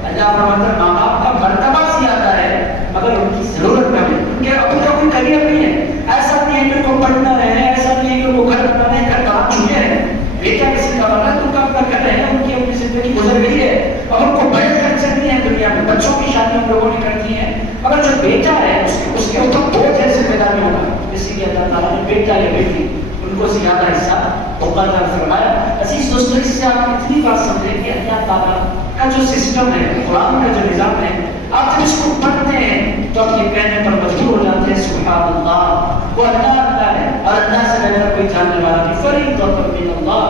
اللہ فرماتا ہے ماں باپ کا مرتبہ زیادہ ہے مگر ان کی ضرورت کم ہے. ان کے اپنا کوئی کریئر نہیں ہے, ایسا نہیں ہے کہ ان کو پڑھنا ہے, ایسا نہیں ہے کہ ان کو گھر بنانا ہے, گھر بنا چکے ہیں, بیٹا کسی کا بنا تو ان کا اپنا گھر ہے, ان کی اپنی زندگی گزر گئی ہے. اور ان کو بڑے خرچے نہیں ہیں دنیا میں, بچوں کی شادی ہم لوگوں نے کر دی ہے, مگر جو بیٹا ہے اس کے اوپر بہت ہے ذمہ داریوں کا. اسی لیے اللہ تعالیٰ نے بیٹا یا بیٹی ان کو زیادہ حصہ مقرر فرمایا. عزیز دوستوں, اس سے آپ اتنی بات سمجھیں کہ اللہ تعالیٰ کا جو سسٹم ہے, قرآن کا جو نظام ہے, آپ جب اس کو پڑھتے ہیں تو آپ یہ کہنے پر مجبور ہو جاتے ہیں سبحان اللہ, وہ اللہ اللہ ہے اور اللہ سے بہتر کوئی جاننے والا نہیں. فریضۃ من اللہ,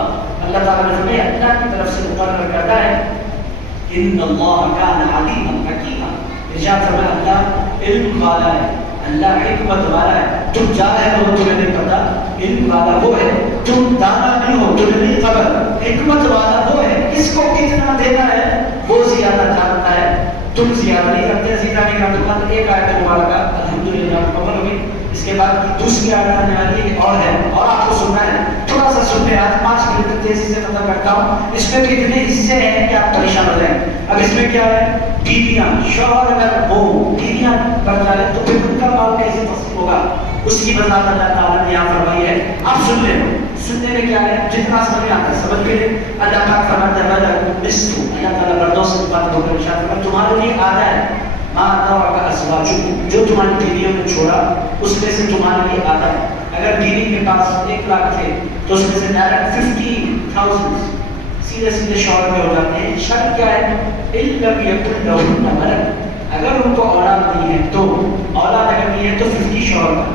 اللہ تعالیٰ نے ہمیں اللہ کی طرف سے مقرر کرتا ہے. ان اللہ کان علیما حکیما, ارشاد فرمایا اللہ علم والا ہے, اللہ حکمت والا ہے. تم جاہل ہو تمہیں نہیں پتا, علم والا وہ ہے. تم دانا نہیں ہو تمہیں نہیں خبر, حکمت والا وہ ہے. کس کو کتنا دینا ہے وہ زیادہ جانتا ہے, تم زیادہ نہیں کرتے. زیادہ نہیں کرتے تو ایک آیت مبارکہ الحمدللہ مکمل ہوگی. اس کے بعد دوسری آیت آنے والی ہے اور ہے, اور آپ کو سننا ہے. تھوڑا سا سنتے, آج 5 منٹ تیزی سے ختم کرتا ہوں. اس میں کتنے حصے ہیں کہ آپ پریشان ہو جائیں. اب اس میں کیا ہے, بیویاں, شوہر اگر ہو, بیویاں بڑھ جائے تو پھر ان کا مال کیسے تقسیم ہوگا, اس کی وضاحت اللہ تعالیٰ نے یہاں فرمائی ہے. آپ سن لیں, سننے میں کیا ہے, جتنا سمجھ میں آتا ہے سمجھ لیں. اللہ پاک فرماتا ہے اللہ تعالیٰ مردوں سے بات ہو کر ارشاد فرماتا ہے تمہارے لیے آتا ہے ماں ترک ازواجکم, جو تمہاری بیویوں نے چھوڑا اس میں سے تمہارے لیے آتا ہے. اگر بیوی کے پاس 1 لاکھ تھے تو اس میں سے ڈائریکٹ 50,000 سیدھے سیدھے شوہر میں ہو جاتے ہیں. شرط کیا ہے, اِلَّمْ يَكُنْ لَهُنَّ وَلَدٌ, اگر ان کو اولاد نہیں ہے تو, اولاد اگر نہیں ہے تو 50 شوہر کا,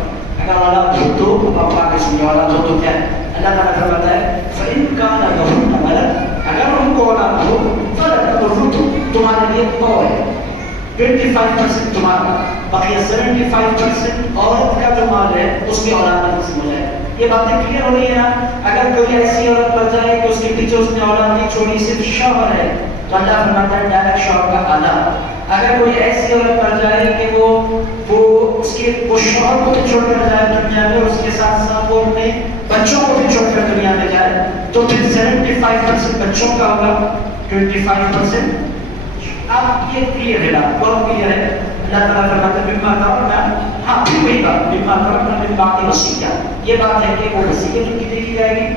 اگر اولاد ہو تو اب آگے سمجھو اولاد ہو تو کیا ہے. اللہ تعالیٰ فرماتا ہے فَإِنْ كَانَ لَهُنَّ وَلَدٌ, اگر ان کو اولاد ہو فَلَكُمُ تمہارے لیے پو ہے, 25% تمہارا, باقی 75% عورت کا جو مال ہے اس کی اولاد میں تقسیم ہو جائے. یہ باتیں کلیئر ہو رہی ہیں نا. اگر کوئی ایسی عورت بن جائے کہ اس کے پیچھے اس نے اولاد نہیں چھوڑی, صرف شوہر ہے, تو اللہ فرماتا ہے ڈائریکٹ شوہر کا آدھا. اگر کوئی ایسی عورت بن جائے کہ وہ شوہر کو بھی چھوڑ کر جائے دنیا میں, اس کے ساتھ ساتھ وہ اپنے بچوں کو بھی چھوڑ کر دنیا میں جائے, تو پھر 75% بچوں کا ہوگا, 25% آپ یہ کلیئر ہے, بہت کلیئر ہے. اللہ تعالیٰ فرماتا ہے مما ترکنا, ہاں پھر وہی بات مما ترکنا من بعد وصیہ, یہ بات ہے کہ وہ وصیت ان کی دیکھی جائے گی.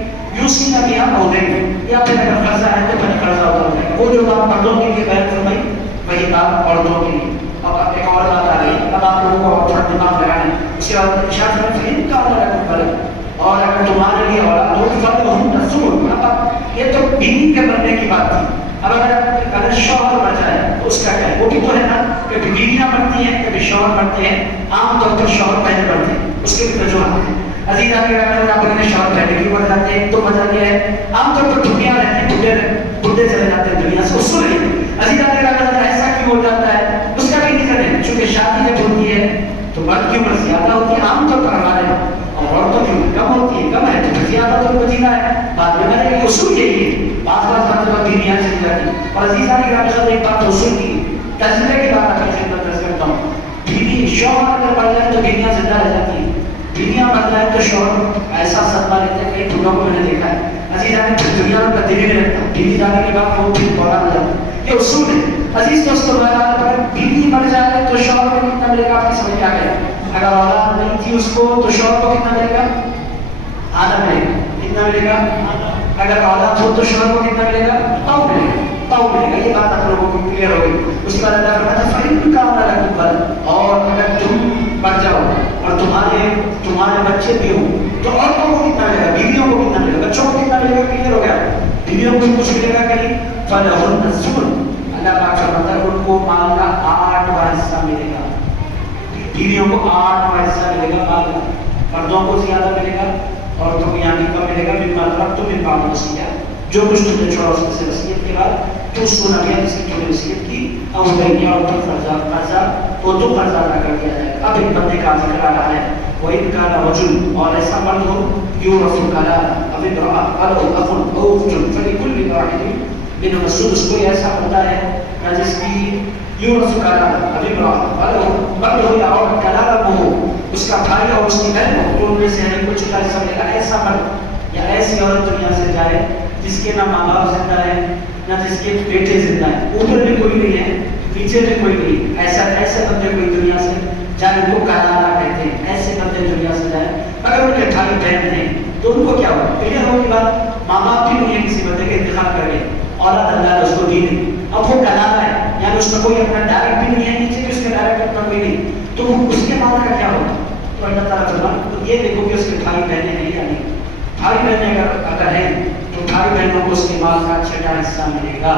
یوصینا بہا او دین, یا پھر اگر قرضہ ہے تو پھر قرضہ اتار دیں گے. وہ جو بات مردوں کے لیے بیان فرمائی وہی بات عورتوں کے لیے. اب ایک اور بات آ گئی, اب آپ لوگوں کو تھوڑا دماغ لگانا ہے. اس کے بعد ارشاد فرمایا فإن كان لكم ولد, اور اگر تمہارے لیے اولاد ہو فلہن الثمن. اب یہ تو بیوی کے مرنے کی بات تھی. اب اگر شوہر مر جائے تو اس کا کیا ہے, وہ بھی تو ہے نا, کبھی بیویاں مرتی ہیں کبھی شوہر مرتے ہیں. عام طور پر شوہر پہلے مرتے ہیں, اس کے بھی وجوہات ہیں. عزیز آگے آپ نے شوہر پہلے کیوں مر جاتے ہیں, تو وجہ یہ ہے عام طور پر دنیا رہتی ہے, بڈھے چلے جاتے ہیں دنیا سے, اس کو نہیں. عزیز آگے ایسا کیوں ہو جاتا ہے, اس کا بھی ذکر ہے. چونکہ شادی جب ہوتی ہے تو مرد کی عمر زیادہ ہوتی ہے عام طور پر ہمارے, اور عورتوں کی عمر کم ہوتی ہے, کم ہے تو پھر زیادہ تو ان کو جینا ہے. بعد میں مرنے کی اصول یہی ہے. بعض مرتبہ بیویاں چلی جاتی. اور عزیزان کی رابطہ ایک بات اصول کی تجربے کی بات آپ کی خدمت درج کرتا ہوں. بیوی شوہر اگر مر جائے تو بیویاں زندہ رہ جاتی ہیں, بیویاں مر جائے تو شوہر ایسا صدمہ لیتے ہیں. کئی بڑھوں کو میں نے دیکھا ہے عزیزان کی دنیا میں دل نہیں رکھتا, بیوی جانے کے بعد وہ پھر بولا ہو جاتا. یہ اصول ہے. عزیز دوستوں, اگر بیوی مر جائے تو شوہر کو کتنا ملے گا, آپ کی سمجھ میں آ گیا. اگر اولاد نہیں تھی اس کو تو شوہر کو کتنا ملے گا, آدھا ملے گا. کتنا ملے گا, اگر اولاد ہو تو شوہر کو کتنا ملے گا, پاؤ ملے گا, پاؤ ملے گا. یہ بات آپ لوگوں کو کلیئر ہو گئی. اس کے بعد اللہ فرماتا ہے فإن كان لكم ولد, اور اگر تم مر جاؤ اور تمہارے بچے بھی ہوں تو عورتوں کو کتنا ملے گا, بیویوں کو کتنا ملے گا, بچوں کو کتنا ملے گا. کلیئر ہو گیا. بیویوں کو کچھ ملے گا کہیں, فلہن الثمن. اللہ پاک فرماتا ہے ان کو مال کا 8واں حصہ ملے گا. بیویوں کو 8واں حصہ ملے گا مال کا, مردوں کو زیادہ ملے گا, عورتوں کو یہاں بھی کم ملے گا. مما ترکتم من بعد وصیہ, جو کچھ تم نے چھوڑا اس میں سے وصیت کے بعد تو سونا گیا جس کی تم نے وصیت کی اب وہ گیا اور تو قرضہ تو قرضہ ادا کر دیا جائے گا. اب ایک بندے کا ذکر آ رہا ہے وَإِنْ كَانَ رَجُلٌ اور ایسا مرد ہو يُورَثُ كَلَالًا اب امرأة أَوْ أَخٌ أَوْ أُخْتٌ فَلِكُلِّ وَاحِدٍ منهما السُّدُسُ. کوئی ایسا بندہ ہے جس کی يُورَثُ كَلَالًا اب امرأة مرد ہو یا عورت کلالہ ہو اس کا بھائی اور اس کی بہن ہو تو ان میں سے ہمیں کچھ کا حصہ ملے گا. ایسا مرد یا ایسی عورت دنیا سے جائے جس کے نہ ماں باپ زندہ ہے نہ جس کے بیٹے زندہ ہیں, اوپر بھی کوئی نہیں ہے نیچے بھی کوئی نہیں, ایسے بندے کوئی دنیا سے جائے ان کو کلالہ کہتے ہیں. ایسے بندے دنیا سے جائے اگر ان کے بھائی بہن ہیں تو ان کو کیا ہو کلیئر ہوگی بات. ماں باپ بھی نہیں ہے کسی بندے کے انتخاب کر کے اولاد اللہ نے اس کو دی نہیں, اب وہ کلالہ ہے یعنی اس کا کوئی اپنا ڈائریکٹ بھی نہیں ہے نیچے بھی اس کے ڈائریکٹ اپنا کوئی نہیں تو وہ اس کے مال کا کیا ہوگا. تو اللہ تعالیٰ فرماتا تو یہ دیکھو کہ اس کے بھائی بہنیں ہیں یا نہیں. بھائی بہنیں اگر ہیں تو بھائی بہنوں کو اس کے مال کا چھٹا حصہ ملے گا.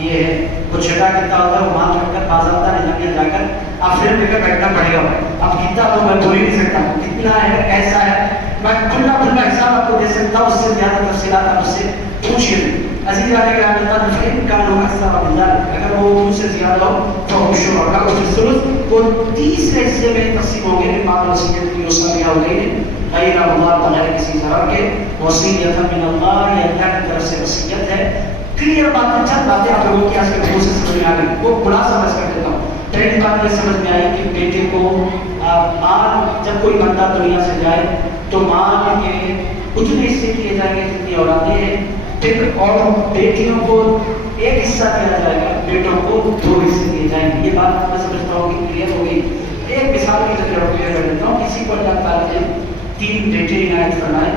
یہ ہے وہ چھٹا کتنا ہوتا ہے وہ مال رکھ کر باضابطہ نظامیہ جا کر آپ پھر لے کر بیٹھنا پڑے گا. اب کتنا تو میں بول ہی نہیں سکتا کتنا ہے کیسا ہے میں کھلا حساب آپ کو دے سکتا ہوں. اس سے زیادہ تفصیلات آپ اس سے پوچھیے. عزیز آنے کے آنے فہم کا لوگ اکثر اگر وہ مجھ سے زیادہ ہو تو ہم شروع کا سلوک وہ تیسرے حصے میں تقسیم ہو گئے. بعد وصیت کی وصیت ہو گئی ہے غیر اللہ بغیر کسی ضرر کے وصیت من اللہ یہ اللہ کی طرف سے وصیت ہے. کلیئر باتیں چند باتیں آپ لوگوں کی آج کے بہت سے سمجھ میں آ گئی وہ بڑا سمجھ کر دیتا ہوں. پہلی بات یہ سمجھ میں آئی کہ بیٹے کو مال جب کوئی بندہ دنیا سے جائے تو مال کے اتنے حصے کیے جائیں گے جتنی اولادیں ہیں پھر اور بیٹیوں کو ایک حصہ دیا جائے گا بیٹوں کو 2 حصے دیے جائیں گے. یہ بات میں سمجھتا ہوں کہ کلیئر ہو گئی. ایک مثال کی ذکر کلیئر کر دیتا ہوں. کسی کو اللہ تعالیٰ نے 3 بیٹے عنایت فرمائے,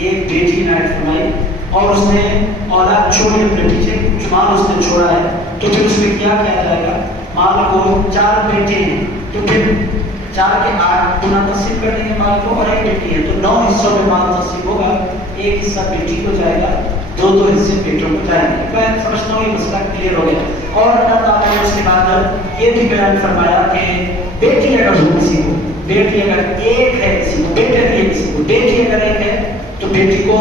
ایک بیٹی عنایت فرمائی اور اس نے اولاد چھوڑی اپنے پیچھے کچھ مال اس نے چھوڑا ہے تو پھر اس میں کیا کیا جائے گا. مال کو 4 بیٹے ہیں تو پھر 4 کے 8 گنا تقسیم کر دیں گے مال کو اور ایک بیٹی ہے تو 9 حصوں میں مال تقسیم ہوگا. ایک حصہ بیٹی کو جائے گا 2 حصے بیٹوں کو جائیں گے. میں سمجھتا ہوں یہ مسئلہ کلیئر ہو گیا. اور اللہ تعالیٰ نے اس کے بعد یہ بھی بیان فرمایا کہ بیٹی اگر ہو کسی کو بیٹی اگر ایک ہے کسی کو بیٹے بھی ہے کسی کو بیٹی اگر ایک ہے تو بیٹی کو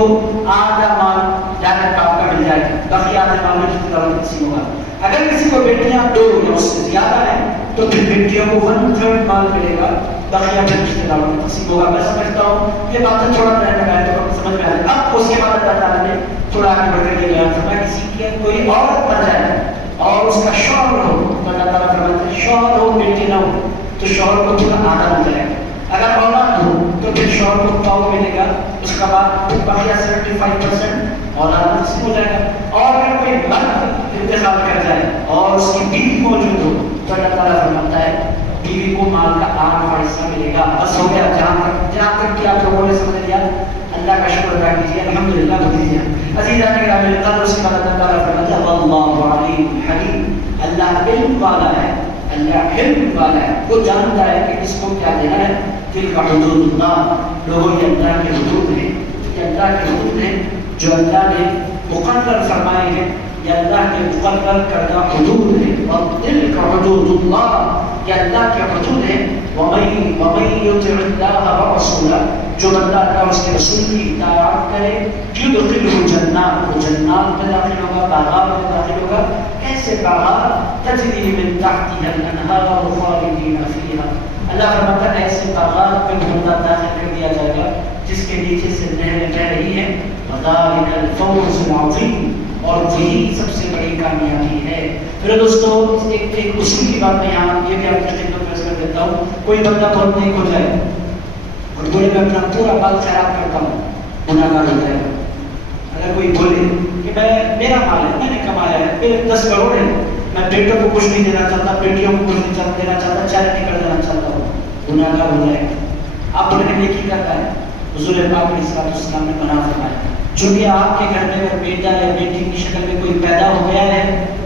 آدھا مال ڈائریکٹ باپ کا مل جائے گا باقی آدھے مال میں جتنا تقسیم ہوگا. اگر کسی کو بیٹیاں 2 یا اس سے زیادہ ہیں تو پھر بیٹیوں کو 1/3 مال ملے گا باقی پھر رشتے داروں میں تقسیم ہوگا. میں سمجھتا ہوں یہ باتیں تھوڑا ٹائم لگائے تو سمجھ میں آ جائے. اب اس کے بعد اللہ تعالیٰ نے تھوڑا آگے بڑھ کر یہ بیان فرمایا کسی کی کوئی عورت مر جائے اور اس کا شوہر ہو تو اللہ تعالیٰ فرماتے ہیں شوہر ہو بیٹی نہ ہو تو شوہر کو پورا آدھا مل جائے گا. اگر اولاد ہو تو پھر شوہر کو پاؤ ملے گا اس کا بعد باقی 75% اولاد تقسیم ہو جائے گا. اور اگر کوئی مرد انتخاب کر جائے اور اس کی بیوی موجود ہو تو اللہ تعالیٰ فرماتا ہے بیوی کو مال کا 8واں حصہ ملے گا. بس ہو گیا. جہاں تک کہ آپ لوگوں نے سمجھ لیا اللہ کا شکر ادا کیجیے الحمدللہ بولیے. عزیزان گرامی اللہ اس کے بعد اللہ تعالیٰ فرماتا ہے واللہ علیم حلیم. اللہ علم والا ہے, اللہ علم والا ہے, وہ جانتا ہے کہ اس کو کیا دینا ہے. تلک حدود اللہ لوگوں یہ اللہ کے حدود ہیں, یہ اللہ کے حدود ہیں جو اللہ نے مقرر فرمائے ہیں, یہ اللہ کے مقرر کردہ حدود ہیں. اور تلک حدود اللہ یہ اللہ کے حدود ہیں. وَمَن يُطِعِ اللَّهَ وَرَسُولَهُ جو بندہ اللہ اس کے رسول کی اطاعت کرے يُدْخِلْهُ جنات وہ جنات میں داخل ہوگا, باغات میں داخل ہوگا. کیسے باغات تجری من تحتها الانہار خالدین فیہا. اللہ فرماتا ہے ایسے باغات میں بندہ داخل کر دیا جائے گا جس کے نیچے سے نہریں بہ رہی ہیں. وَذَلِكَ الْفَوْزُ الْعَظِيمُ اور وہی سب سے بڑی کامیابی ہے. میرے دوستو ایک اصول کی بات میں یہاں یہ بھی آپ کے خدمت میں کر دیتا ہوں. کوئی بندہ بہت نیک ہو جائے اور بولے میں اپنا پورا مال خراب کرتا ہوں گناہگار ہو جائے گا. اگر کوئی بولے کہ میرا مال ہے میں نے کمایا ہے میرے 10 کروڑ ہے میں بیٹوں کو کچھ نہیں دینا چاہتا بیٹیوں کو کچھ نہیں دینا چاہتا چیریٹی کر دینا چاہتا ہوں گناہگار ہو جائے گا. آپ بولے کہ نیکی کرتا ہے حضور پاک علیہ السلام نے منع فرمایا چونکہ آپ کے گھر میں اگر بیٹا یا بیٹی کی شکل میں کوئی پیدا ہو گیا ہے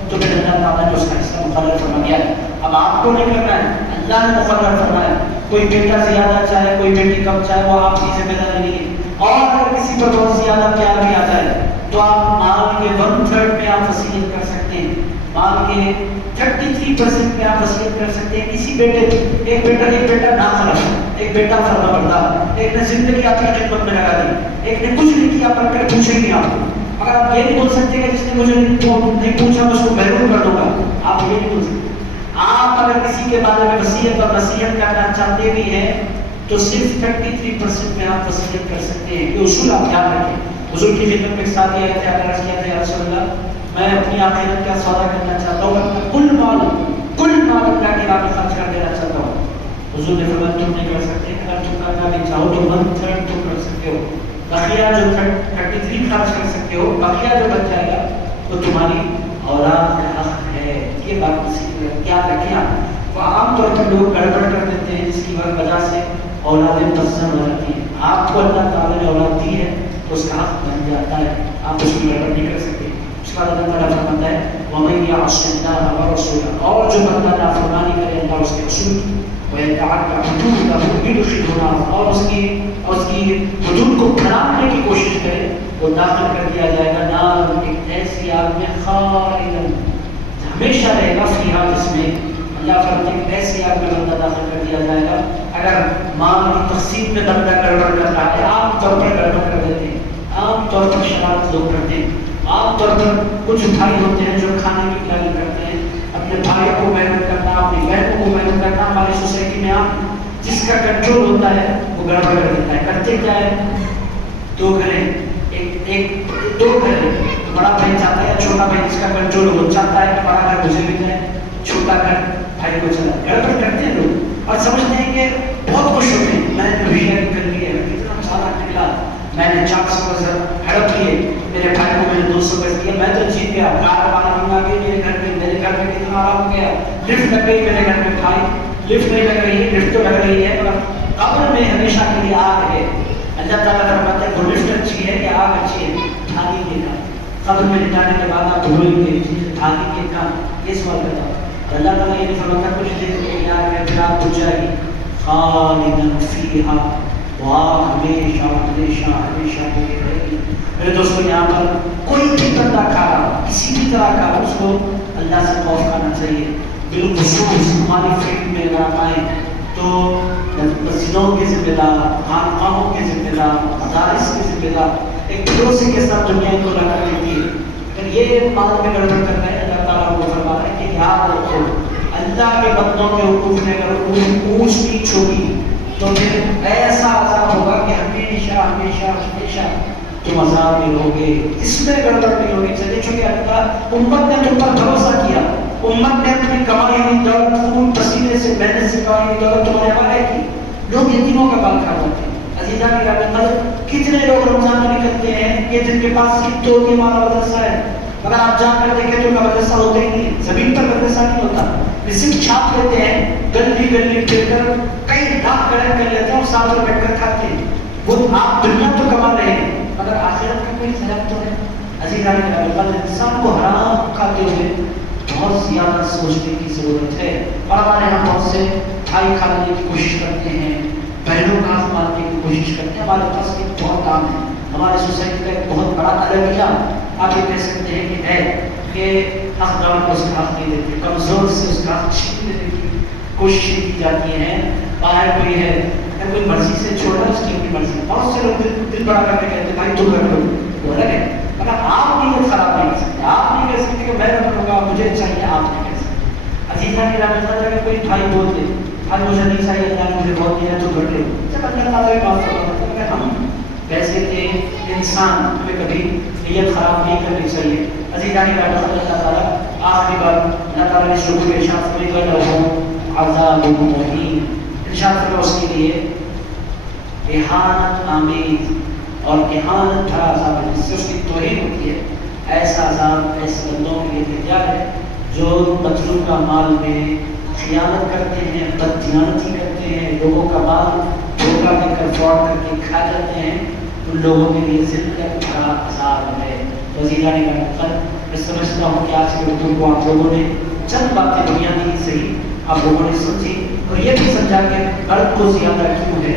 تو پھر اللہ تعالیٰ نے اس کا حصہ مقرر فرما دیا ہے. اب آپ کو نہیں کرنا ہے, اللہ نے مقرر فرمایا. کوئی بیٹا زیادہ چاہے کوئی بیٹی کم چاہے وہ آپ کی ذمہ داری نہیں ہے. اور اگر کسی پر بہت زیادہ پیار بھی آ جائے تو آپ مال کے 1/3 میں آپ وصیت کر سکتے ہیں, مال کے 33% میں آپ وصیت کر سکتے ہیں. کسی بیٹے ایک بیٹا ناخلف, ایک بیٹا فرما بردار, ایک نے زندگی آپ کی خدمت میں لگا دی, ایک نے کچھ نہیں کیا پر کر پوچھے نہیں آپ کو مگر آپ یہ نہیں بول سکتے کہ جس نے مجھے نہیں پوچھا میں اس کو محروم کر دوں گا. آپ یہ نہیں بول سکتے. آپ اگر کسی کے بارے میں وصیت اور نصیحت کرنا چاہتے بھی ہیں تو صرف 33% میں آپ وصیت کر سکتے ہیں. یہ اصول آپ یاد رکھیں. حضور کی خدمت میں ایک ساتھی آئے تھے, عرض کیا تھا, یا رسول اللہ میں اپنی آخرت کا سودا کرنا چاہتا ہوں, میں کل مال اللہ کی راہ میں خرچ کر دینا چاہتا ہوں. حضور نے فرمایا تم نہیں کر سکتے, اگر تم کرنا بھی چاہو تو 1/3 تم کر سکتے ہو. بقیہ جو 33 خرچ کر سکتے ہو, بقیہ جو بچ جائے گا وہ تمہاری اولاد کا حق ہے. یہ بات کسی کیا رکھیں. وہ عام طور پر لوگ گڑبڑ کر دیتے ہیں جس کی وجہ سے اولادیں متاثر ہو جاتی ہیں. آپ کو اللہ تعالیٰ نے اولاد دی ہے تو اس کا حق بن جاتا ہے, آپ اس کی گڑبڑ نہیں کر سکتے. اس کا اللہ تعالیٰ فرماتا ہے وَمَن يَعْصِ اللَّهَ وَرَسُولَهُ, اور جو بندہ نافرمانی کرے اللہ اس کے رسول کی, وَيَتَعَدَّ حُدُودَهُ يُدْخِلْهُ نَارًا, اور اس کی حدود کو پھیلانے کی کوشش کرے وہ داخل کر دیا جائے گا نار, ایک ایسی آگ میں, خالداً ہمیشہ رہے گا, فیہا, جس میں اللہ فرماتے ہیں ایسی آگ میں بندہ داخل کر دیا جائے گا. اگر مال کی تقسیم میں بندہ گڑبڑ کر رہا ہے, عام طور پر گڑبڑ کر دیتے ہیں, عام طور پر شرارت لوگ کرتے ہیں, عام طور پر کچھ بھائی ہوتے ہیں جو کھانے کی پلاننگ کرتے ہیں, اپنے بھائیوں کو محنت کرنا, اپنی بہنوں کو محنت کرنا. ہماری سوسائٹی میں آپ جس کا کنٹرول ہوتا ہے وہ گڑبڑ کر دیتا ہے. کرتے کیا ہے, دو گھر, دو گھر, بڑا بھائی چاہتا ہے چھوٹا بھائی جس کا کنٹرول ہو چاہتا ہے کہ بڑا گھر مجھے بھی جائے, چھوٹا گھر بھائی کو چلا. گڑبڑ کرتے ہیں لوگ اور سمجھتے ہیں کہ بہت خوش ہوتے ہیں, میں نے ہوشیاری کر لی ہے, کتنا سارا نکلا, میں نے 400 گز ہڑپ لیے, میرے بھائی کو میں نے 200 گز دیا, میں تو جیت گیا. کار پارکنگ آ گئی میرے گھر میں, میرے گھر میں کتنا آرام ہو گیا. لفٹ لگ گئی میرے گھر میں, بھائی لفٹ نہیں لگ رہی ہے, لفٹ تو لگ رہی ہے پر قبر میں ہمیشہ کے لیے آگ ہے. اللہ تعالیٰ فرماتا ہے وہ لفٹ اچھی ہے کہ آگ اچھی ہے, بھاگی کے کام. قبر میں جانے کے بعد آپ بھولیں گے بھاگی کے کام, یہ سوال کرتا ہوں. اللہ تعالیٰ یہ فرماتا ہے کچھ دیر کے لیے آگ ہے, پھر آپ بجھ جائے گی, خالداً فیہا, وہ آگ ہمیشہ ہمیشہ ہمیشہ کے لیے رہے گی. میرے دوستوں, یہاں پر کوئی بھی بندہ کھا رہا, کسی بھی طرح کا, اس کو اللہ سے خوف کرنا چاہیے. بالخصوص ہماری فیلڈ میں اگر آئیں تو مسجدوں کے ذمہ دار, خانقاہوں کے ذمہ دار, مدارس کے ذمہ دار ایک بھروسے کے ساتھ دنیا کو لگا دیتی ہے. اگر یہ بات میں گڑبڑ کر رہے ہیں, اللہ تعالیٰ کو فرما رہے ہیں کہ یاد رکھو اللہ کے بندوں کے حقوق میں اگر اونچ نیچ ہوگی تو پھر ایسا عذاب ہوگا کہ ہمیشہ ہمیشہ ہمیشہ تم عذاب میں رہوگے. اس میں گڑبڑ نہیں ہونی چاہیے, چونکہ اللہ امت نے تم پر بھروسہ کیا, امت نے اپنی کمائی ہوئی دولت, خون پسینے سے محنت سے کمائی ہوئی دولت تمہارے حوالے کی. لوگ یتیموں کا بال کھا جاتے ہیں. عزیزان گرامی قدر, کتنے لوگ رمضان میں نکلتے ہیں کہ جن کے پاس صرف 2 کے مالا مدرسہ ہے, اگر آپ جا کر دیکھیں تو ان کا مدرسہ ہوتا ہی نہیں, زمین پر مدرسہ نہیں ہوتا. صرف چھاپ لیتے ہیں, گلی گلی پھر کر کئی لاکھ کڑک کر لیتے ہیں اور ساتھ میں بیٹھ کر کھاتے ہیں. وہ آپ دنیا تو کما رہے ہیں مگر آخرت کا کوئی خیال تو ہے. عزیزان گرامی, انسان کو حرام کھاتے ہوئے بہت زیادہ سوچنے کی ضرورت ہے. اور ہمارے یہاں بہت سے بھائی کھانے کی کوشش کرتے ہیں, بہنوں کا ہاتھ مارنے کی کوشش کرتے ہیں. ہمارے پاس ایک بہت کام ہے, ہمارے سوسائٹی کا ایک بہت بڑا المیہ آپ یہ کہہ سکتے ہیں کہ ہے کہ حقدار کو اس کا حق نہیں دیتے, کمزور سے اس کا حق چھین لینے کی کوششیں کی جاتی ہیں. باہر کوئی ہے, اگر کوئی مرضی سے چھوڑا اس کی اپنی مرضی. بہت سے لوگ دل بڑا کر کے کہتے ہیں بھائی تو کر لو, وہ الگ ہے, مگر آپ نیت خراب نہیں کر سکتے. آپ نہیں کہہ سکتے کہ میں کروں گا مجھے چاہیے, آپ نہیں کہہ سکتے. عزیزان کی رابطہ اگر کوئی بھائی بول دے بھائی مجھے نہیں چاہیے, اللہ نے مجھے بہت دیا تو کر لے, جب اللہ تعالیٰ کی بات کرتا ہے ہم ویسے تھے انسان, ہمیں کبھی نیت خراب نہیں کرنی چاہیے. عزیزان کی رابطہ اللہ تعالیٰ آخری بار اللہ تعالیٰ نے شروع میں ارشاد فرمایا عذاب مہین, ارشاد فرمایا اس کے لیے احانت آمیز اور احانت بھرا عذاب ہے, جس سے اس کی توہین ہوتی ہے. ایسا عذاب ایسے بندوں کے لیے تیار ہے جو مظلوم کا مال میں خیانت کرتے ہیں, بددیانتی کرتے ہیں, لوگوں کا مال دھوکہ دے کر فراڈ کر کے کھا جاتے ہیں. ان لوگوں کے لیے ذلت بھرا عذاب ہے. وزیرانی کا مطلب میں سمجھتا ہوں کہ آج کے اردو کو آپ لوگوں نے چند باتیں بنیادی صحیح آپ لوگوں نے سمجھی, اور یہ بھی سمجھا کہ مرد کو زیادہ کیوں ہے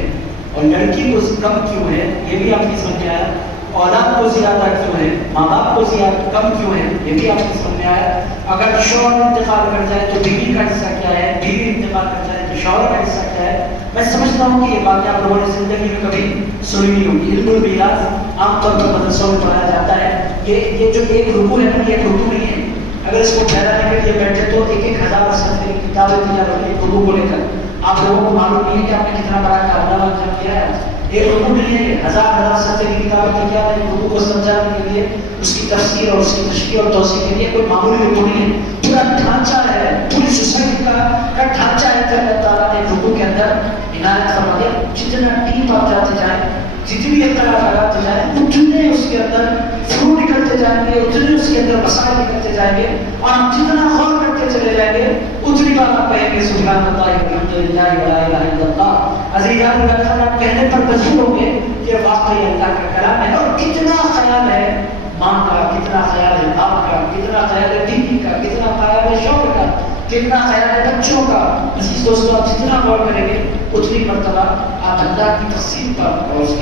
اور لڑکی کو کم کیوں ہے, یہ بھی آپ کی سمجھ میں آیا. اولاد کو زیادہ کیوں ہے, ماں باپ کو زیادہ کم کیوں ہے, یہ بھی آپ کی سمجھ میں آیا. اگر شوہر انتقال کر جائے تو بیوی کا حصہ کیا ہے, بیوی انتقال کر جائے تو شوہر کا حصہ کیا ہے. میں سمجھتا ہوں کہ یہ باتیں آپ لوگوں نے زندگی میں کبھی سنی نہیں ہوگی. علم المیراث عام طور پر مدرسوں میں پڑھایا جاتا ہے, یہ جو ایک رکوع ہے نا، یہ ایک رکوع نہیں ہے. اگر اس کو ٹھہرانے کے لیے بیٹھے تو 1000 صفحے کی کتابیں تیار ہوتی ہیں رکوع کو لے کر. آپ لوگوں کو معلوم نہیں ہے کہ آپ نے کتنا بڑا کارنامہ کیا ہے. ایک رکوع نہیں ہے، یہ 1000 صفحے کی کتابیں تیار ہیں رکوع کو سمجھانے کے لیے، اس کی تفسیر اور اس کی تشریح اور توضیح کے لیے. کوئی معمولی رکوع نہیں ہے، پورا ڈھانچہ ہے، پوری سوسائٹی کا ڈھانچہ ہے کہ اللہ تعالیٰ نے رکوع کے اندر عنایت فرما دیا. جتنا ڈیپ آپ جاتے جائیں، جتنی اطلاع لگاتے جائیں، اتنے اس کے اندر فرو نکلتے جائیں گے، اتنے اس کے اندر مسائل نکلتے جائیں گے، اور آپ جتنا غور کرتے چلے جائیں گے اتنی بار آپ کہیں گے سبحان اللہ الحمدللہ ولا الہ الا اللہ. عزیزان اللہ کہنے پر مجبور ہوں گے کہ واقعی اللہ کا کلام ہے. اور کتنا خیال ہے ماں کا، کتنا خیال ہے باپ کا، کتنا خیال ہے بیوی کا، کتنا خیال ہے شوہر کا، کتنا خیال ہے بچوں کا. عزیز دوستو، آپ جتنا غور کریں گے اتنی مرتبہ آپ اللہ کی تقسیم پر اور اس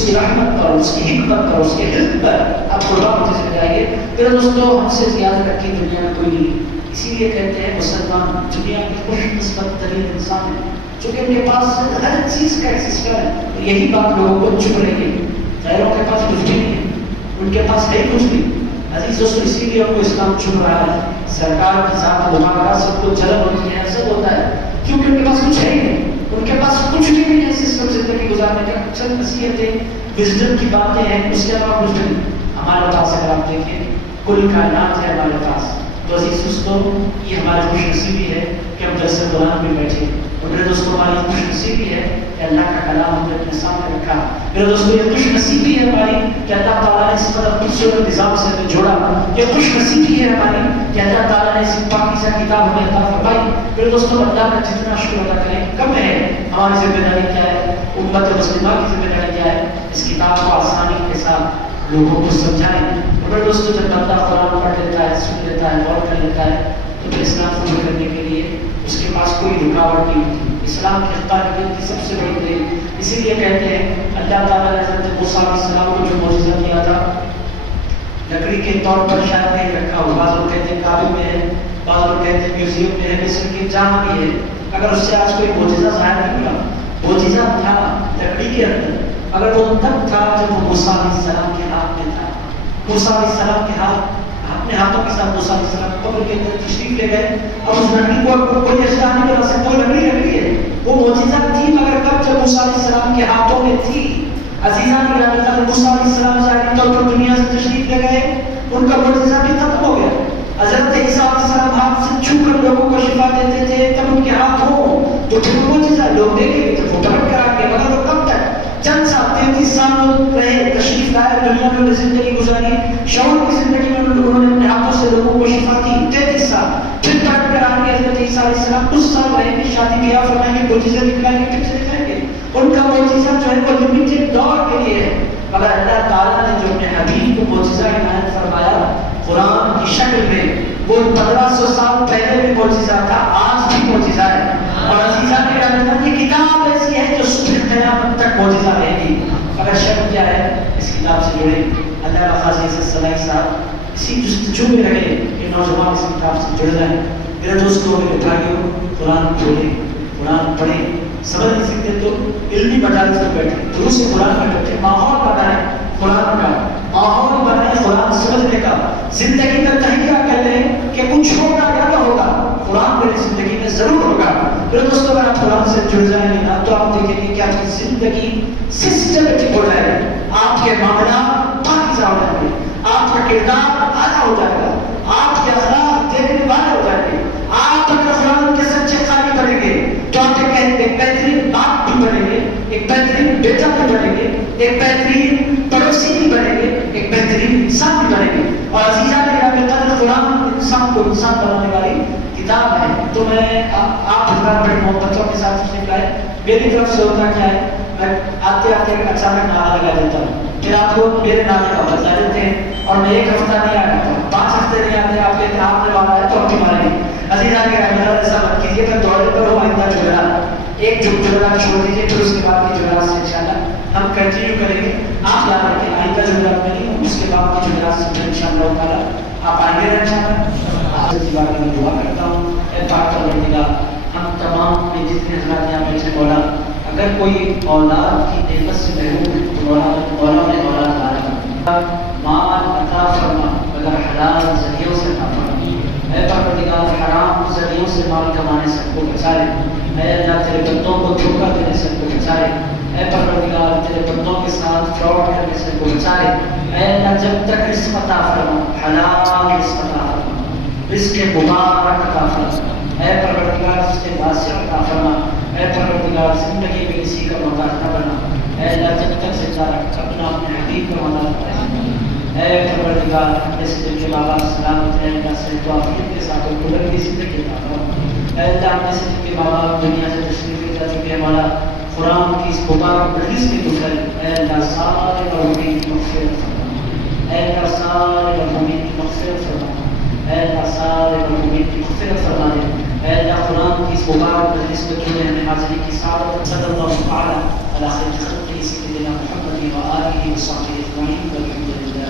کی رحمت پر، اس کی حکمت پر، اس کے علم پر آپ قربان ہوتے چلے جائیں گے. پھر دوستو، ہم سے زیادہ رکھی دنیا میں کوئی نہیں. اسی لیے کہتے ہیں مسلمان دنیا کی خوش قسمت ترین انسان ہے، چونکہ ان کے پاس ہر چیز کا ایک سسٹم ہے. یہی بات لوگوں کو چپ رہی ہے. غیروں کے پاس کچھ بھی نہیں ہے، ان کے پاس ہے کچھ بھی. عزیز دوستو، اسی لیے ان کو اسلام چھپ رہا ہے. سرکار کی ذات مبارکہ سب کو جلب ہوتی ہے، سب ہوتا ہے، کیونکہ ان کے پاس کچھ ہے ہی نہیں. ان کے پاس کچھ بھی نہیں ہے سسٹم زندگی گزارنے کا. چند نصیحتیں، وزڈم کی باتیں ہیں، اس کے علاوہ کچھ نہیں. ہمارے پاس اگر آپ دیکھیں کل کائنات ہے ہمارے پاس. تو عزیز دوستو، یہ ہماری خوش نصیبی ہے کہ ہم جلسے قرآن میں بیٹھے. اور میرے دوستو، ہماری خوش نصیبی ہے کہ اللہ کا کلام ہم نے اپنے سامنے رکھا. میرے دوستو، یہ خوش نصیبی ہے ہماری کہ اللہ تعالیٰ نے اس قدر خوبصورت نظام سے ہمیں جوڑا. یہ خوش نصیبی ہے ہماری کہ اللہ تعالیٰ نے اس پاکیزہ کتاب ہمیں عطا فرمائی. میرے دوستو، اللہ کا جتنا شکر ادا کریں کم ہے. ہماری ذمہ داری کیا ہے؟ امت مسلمہ کی ذمہ داری کیا ہے؟ اس کتاب کو آسانی کے ساتھ لوگوں کو سمجھائیں. میرے دوستو، جب بندہ قرآن پڑھ لیتا ہے، سن لیتا ہے، غور کر لیتا ہے، تو پھر اسلام قبول کرنے کے لیے اس کے پاس کوئی رکاوٹ نہیں ہوتی. اسلام کی حقانیت کی سب سے بڑی دلیل اسی لیے کہتے ہیں اللہ تعالیٰ نے حضرت موسیٰ علیہ السلام کو جو معجزہ دیا تھا لکڑی کے طور پر شاید نہیں رکھا ہو. بعض لوگ کہتے ہیں کعبے میں ہے، بعض لوگ کہتے ہیں میوزیم میں ہے، مصر کی جہاں بھی ہے. اگر اس سے آج کوئی معجزہ ظاہر نہیں ہوا، معجزہ تھا لکڑی کے اندر. اگر وہ تب تھا جب وہ موسیٰ علیہ السلام کے ہاتھ میں تھا. موسیٰ علیہ السلام کے اپنے ہاتھوں کے ساتھ موسیٰ علیہ السلام قبر کے اندر تشریف لے گئے. اور اس لکڑی کو کوئی اجزا نہیں بنا سکتا، وہ لکڑی ہے. وہ معجزہ تھی مگر کب؟ جب موسیٰ علیہ السلام کے ہاتھوں میں تھی. عزیزان گرامی، اگر موسیٰ علیہ السلام ظاہری طور پر دنیا سے تشریف لے گئے، ان کا معجزہ بھی ختم ہو گیا. حضرت عیسیٰ علیہ السلام ہاتھ سے چھو کر لوگوں کو شفا دیتے تھے، تب ان کے ہاتھ ہو تو پھر معجزہ لوگ دیکھیں گے، تو وہ پلٹ کر آ گئے. مگر وہ کب تک؟ چند سال 33 سال رہے، تشریف لائے، دنیا میں زندگی گزاری. شوہر کی زندگی میں انہوں نے اپنے ہاتھوں سے لوگوں کو شفا دی 33 سال. پھر پلٹ کر آ گئے حضرت عیسیٰ علیہ السلام. کچھ سال رہیں گے، شادی بیاہ فرمائیں گے، معجزے دکھلائیں گے، پھر چلے جائیں گے. ان کا معجزہ جو ہے وہ لمیٹڈ دور کے لیے ہے. مگر اللہ تعالیٰ نے جو اپنے حبیب کو معجزہ عنایت فرمایا قرآن کی شکل میں، وہ 1500 سال پہلے بھی معجزہ تھا، آج بھی معجزہ ہے. اور عزیزان کے رحمت، یہ کتاب ایسی ہے جو صبح قیامت تک معجزہ رہے گی. اگر شرط کیا ہے؟ اس کتاب سے جڑے. اللہ قاضی عزت صلاحی صاحب اسی جستجو میں رہے کہ نوجوان اس کتاب سے جڑ جائیں. میرے دوستوں، میرے بھائیوں، قرآن پڑھیں، قرآن پڑھیں. سمجھ نہیں سکتے تو علمی مجالس میں بیٹھیں، دروس قرآن میں بیٹھیں. ماحول بنائیں قرآن کا، ماحول بنائیں قرآن سمجھنے کا. زندگی میں تہیہ کر لیں کہ کچھ ہوگا یا نہ ہوگا، قرآن میری زندگی میں ضرور ہوگا. میرے دوستوں، اگر آپ قرآن سے جڑ جائیں گے نا تو آپ دیکھیں گے کہ آپ کی زندگی سسٹمیٹک ہو جائے گی. آپ کے معاملات پاکیزہ ہو جائیں گے، آپ کا کردار اعلیٰ ہو جائے گا، آپ کے اخلاق دیکھنے والے ہو جائیں گے. آپ اگر قرآن کے سچے قاری بنیں گے تو آپ ایک بہترین باپ بھی بنیں گے، ایک بہترین بیٹا بھی بنیں گے، ایک بہترین پڑوسی بھی بنیں گے، ایک بہترین انسان بھی بنیں گے. اور عزیزان گرامی، قرآن انسان کو انسان بنانے والی کتاب ہے. تو میں آپ حضرات بڑی محبتوں کے ساتھ تشریف لائے. میری طرف سے ہوتا کیا ہے، میں آتے آتے اچانک نعرہ لگا دیتا ہوں، پھر آپ لوگ میرے نعرے کا بتا دیتے ہیں. اور میں ایک ہفتہ نہیں آیا تھا، 5 ہفتے نہیں آتے، آپ کہتے ہیں آپ نے مارا ہے تو ہم بھی ماریں گے. عزیزان گرامی، ایسا مت کیجیے کہ دورے پر ہو آئندہ جمعرات ایک جمعرات چھوڑ دیجیے، پھر اس کے بعد کی جمعرات سے انشاءاللہ ہم کنٹینیو کریں گے. آپ یاد رکھیں، آئندہ جمعرات میں نہیں، اس کے بعد کی جمعرات سے انشاءاللہ تعالیٰ آپ آئیں گے انشاءاللہ. آپ سے بات میں دعا کرتا ہوں، اے پاک پروردگار، ہم تمام کے جتنے حضرات یہاں بیٹھے مولا، اگر کوئی اولاد کی نعمت سے محروم ہے تو مولا نے اولاد عطا فرما، مال مال کمانے سے ہم کو بچا لے. اے اللہ تیرے بندوں کو دھوکہ دینے سے ہم کو بچا لے. اے پروردگار تیرے بندوں کے ساتھ فراڈ کرنے سے ہم کو بچا لے. اے اللہ جب تک رزق عطا فرما, حلال رزق عطا فرما, رزق مبارک عطا فرما. اے پروردگار رزق واسع عطا فرما. اے پروردگار زندگی میں کسی کا محتاج نہ بنا. اے اللہ جب تک زندہ رکھ اپنا اپنے حبیب کا محتاج بنا. اے پروردگار اپنے سے دل کے بابا سلامت ہے اللہ سے توفیق کے ساتھ بلندی زندگی عطا فرما. اے اللہ اپنے سے دل کے بابا دنیا سے تشریف لے جا چکے ہمارا قرآن کی اس مبارک مجلس میں گزرے. اے اللہ سارے مرحومین کی مغفرت فرما. اے اللہ سارے مرحومین کی مغفرت فرما. اے اللہ سارے مرحومین کی مغفرت فرما دے. اے اللہ قرآن کی اس مبارک مجلس میں تو نے ہمیں حاضری کی سعادت صلی اللہ تعالی علی خیر خلقہ سیدنا محمد و آلہ و صحبہ اجمعین.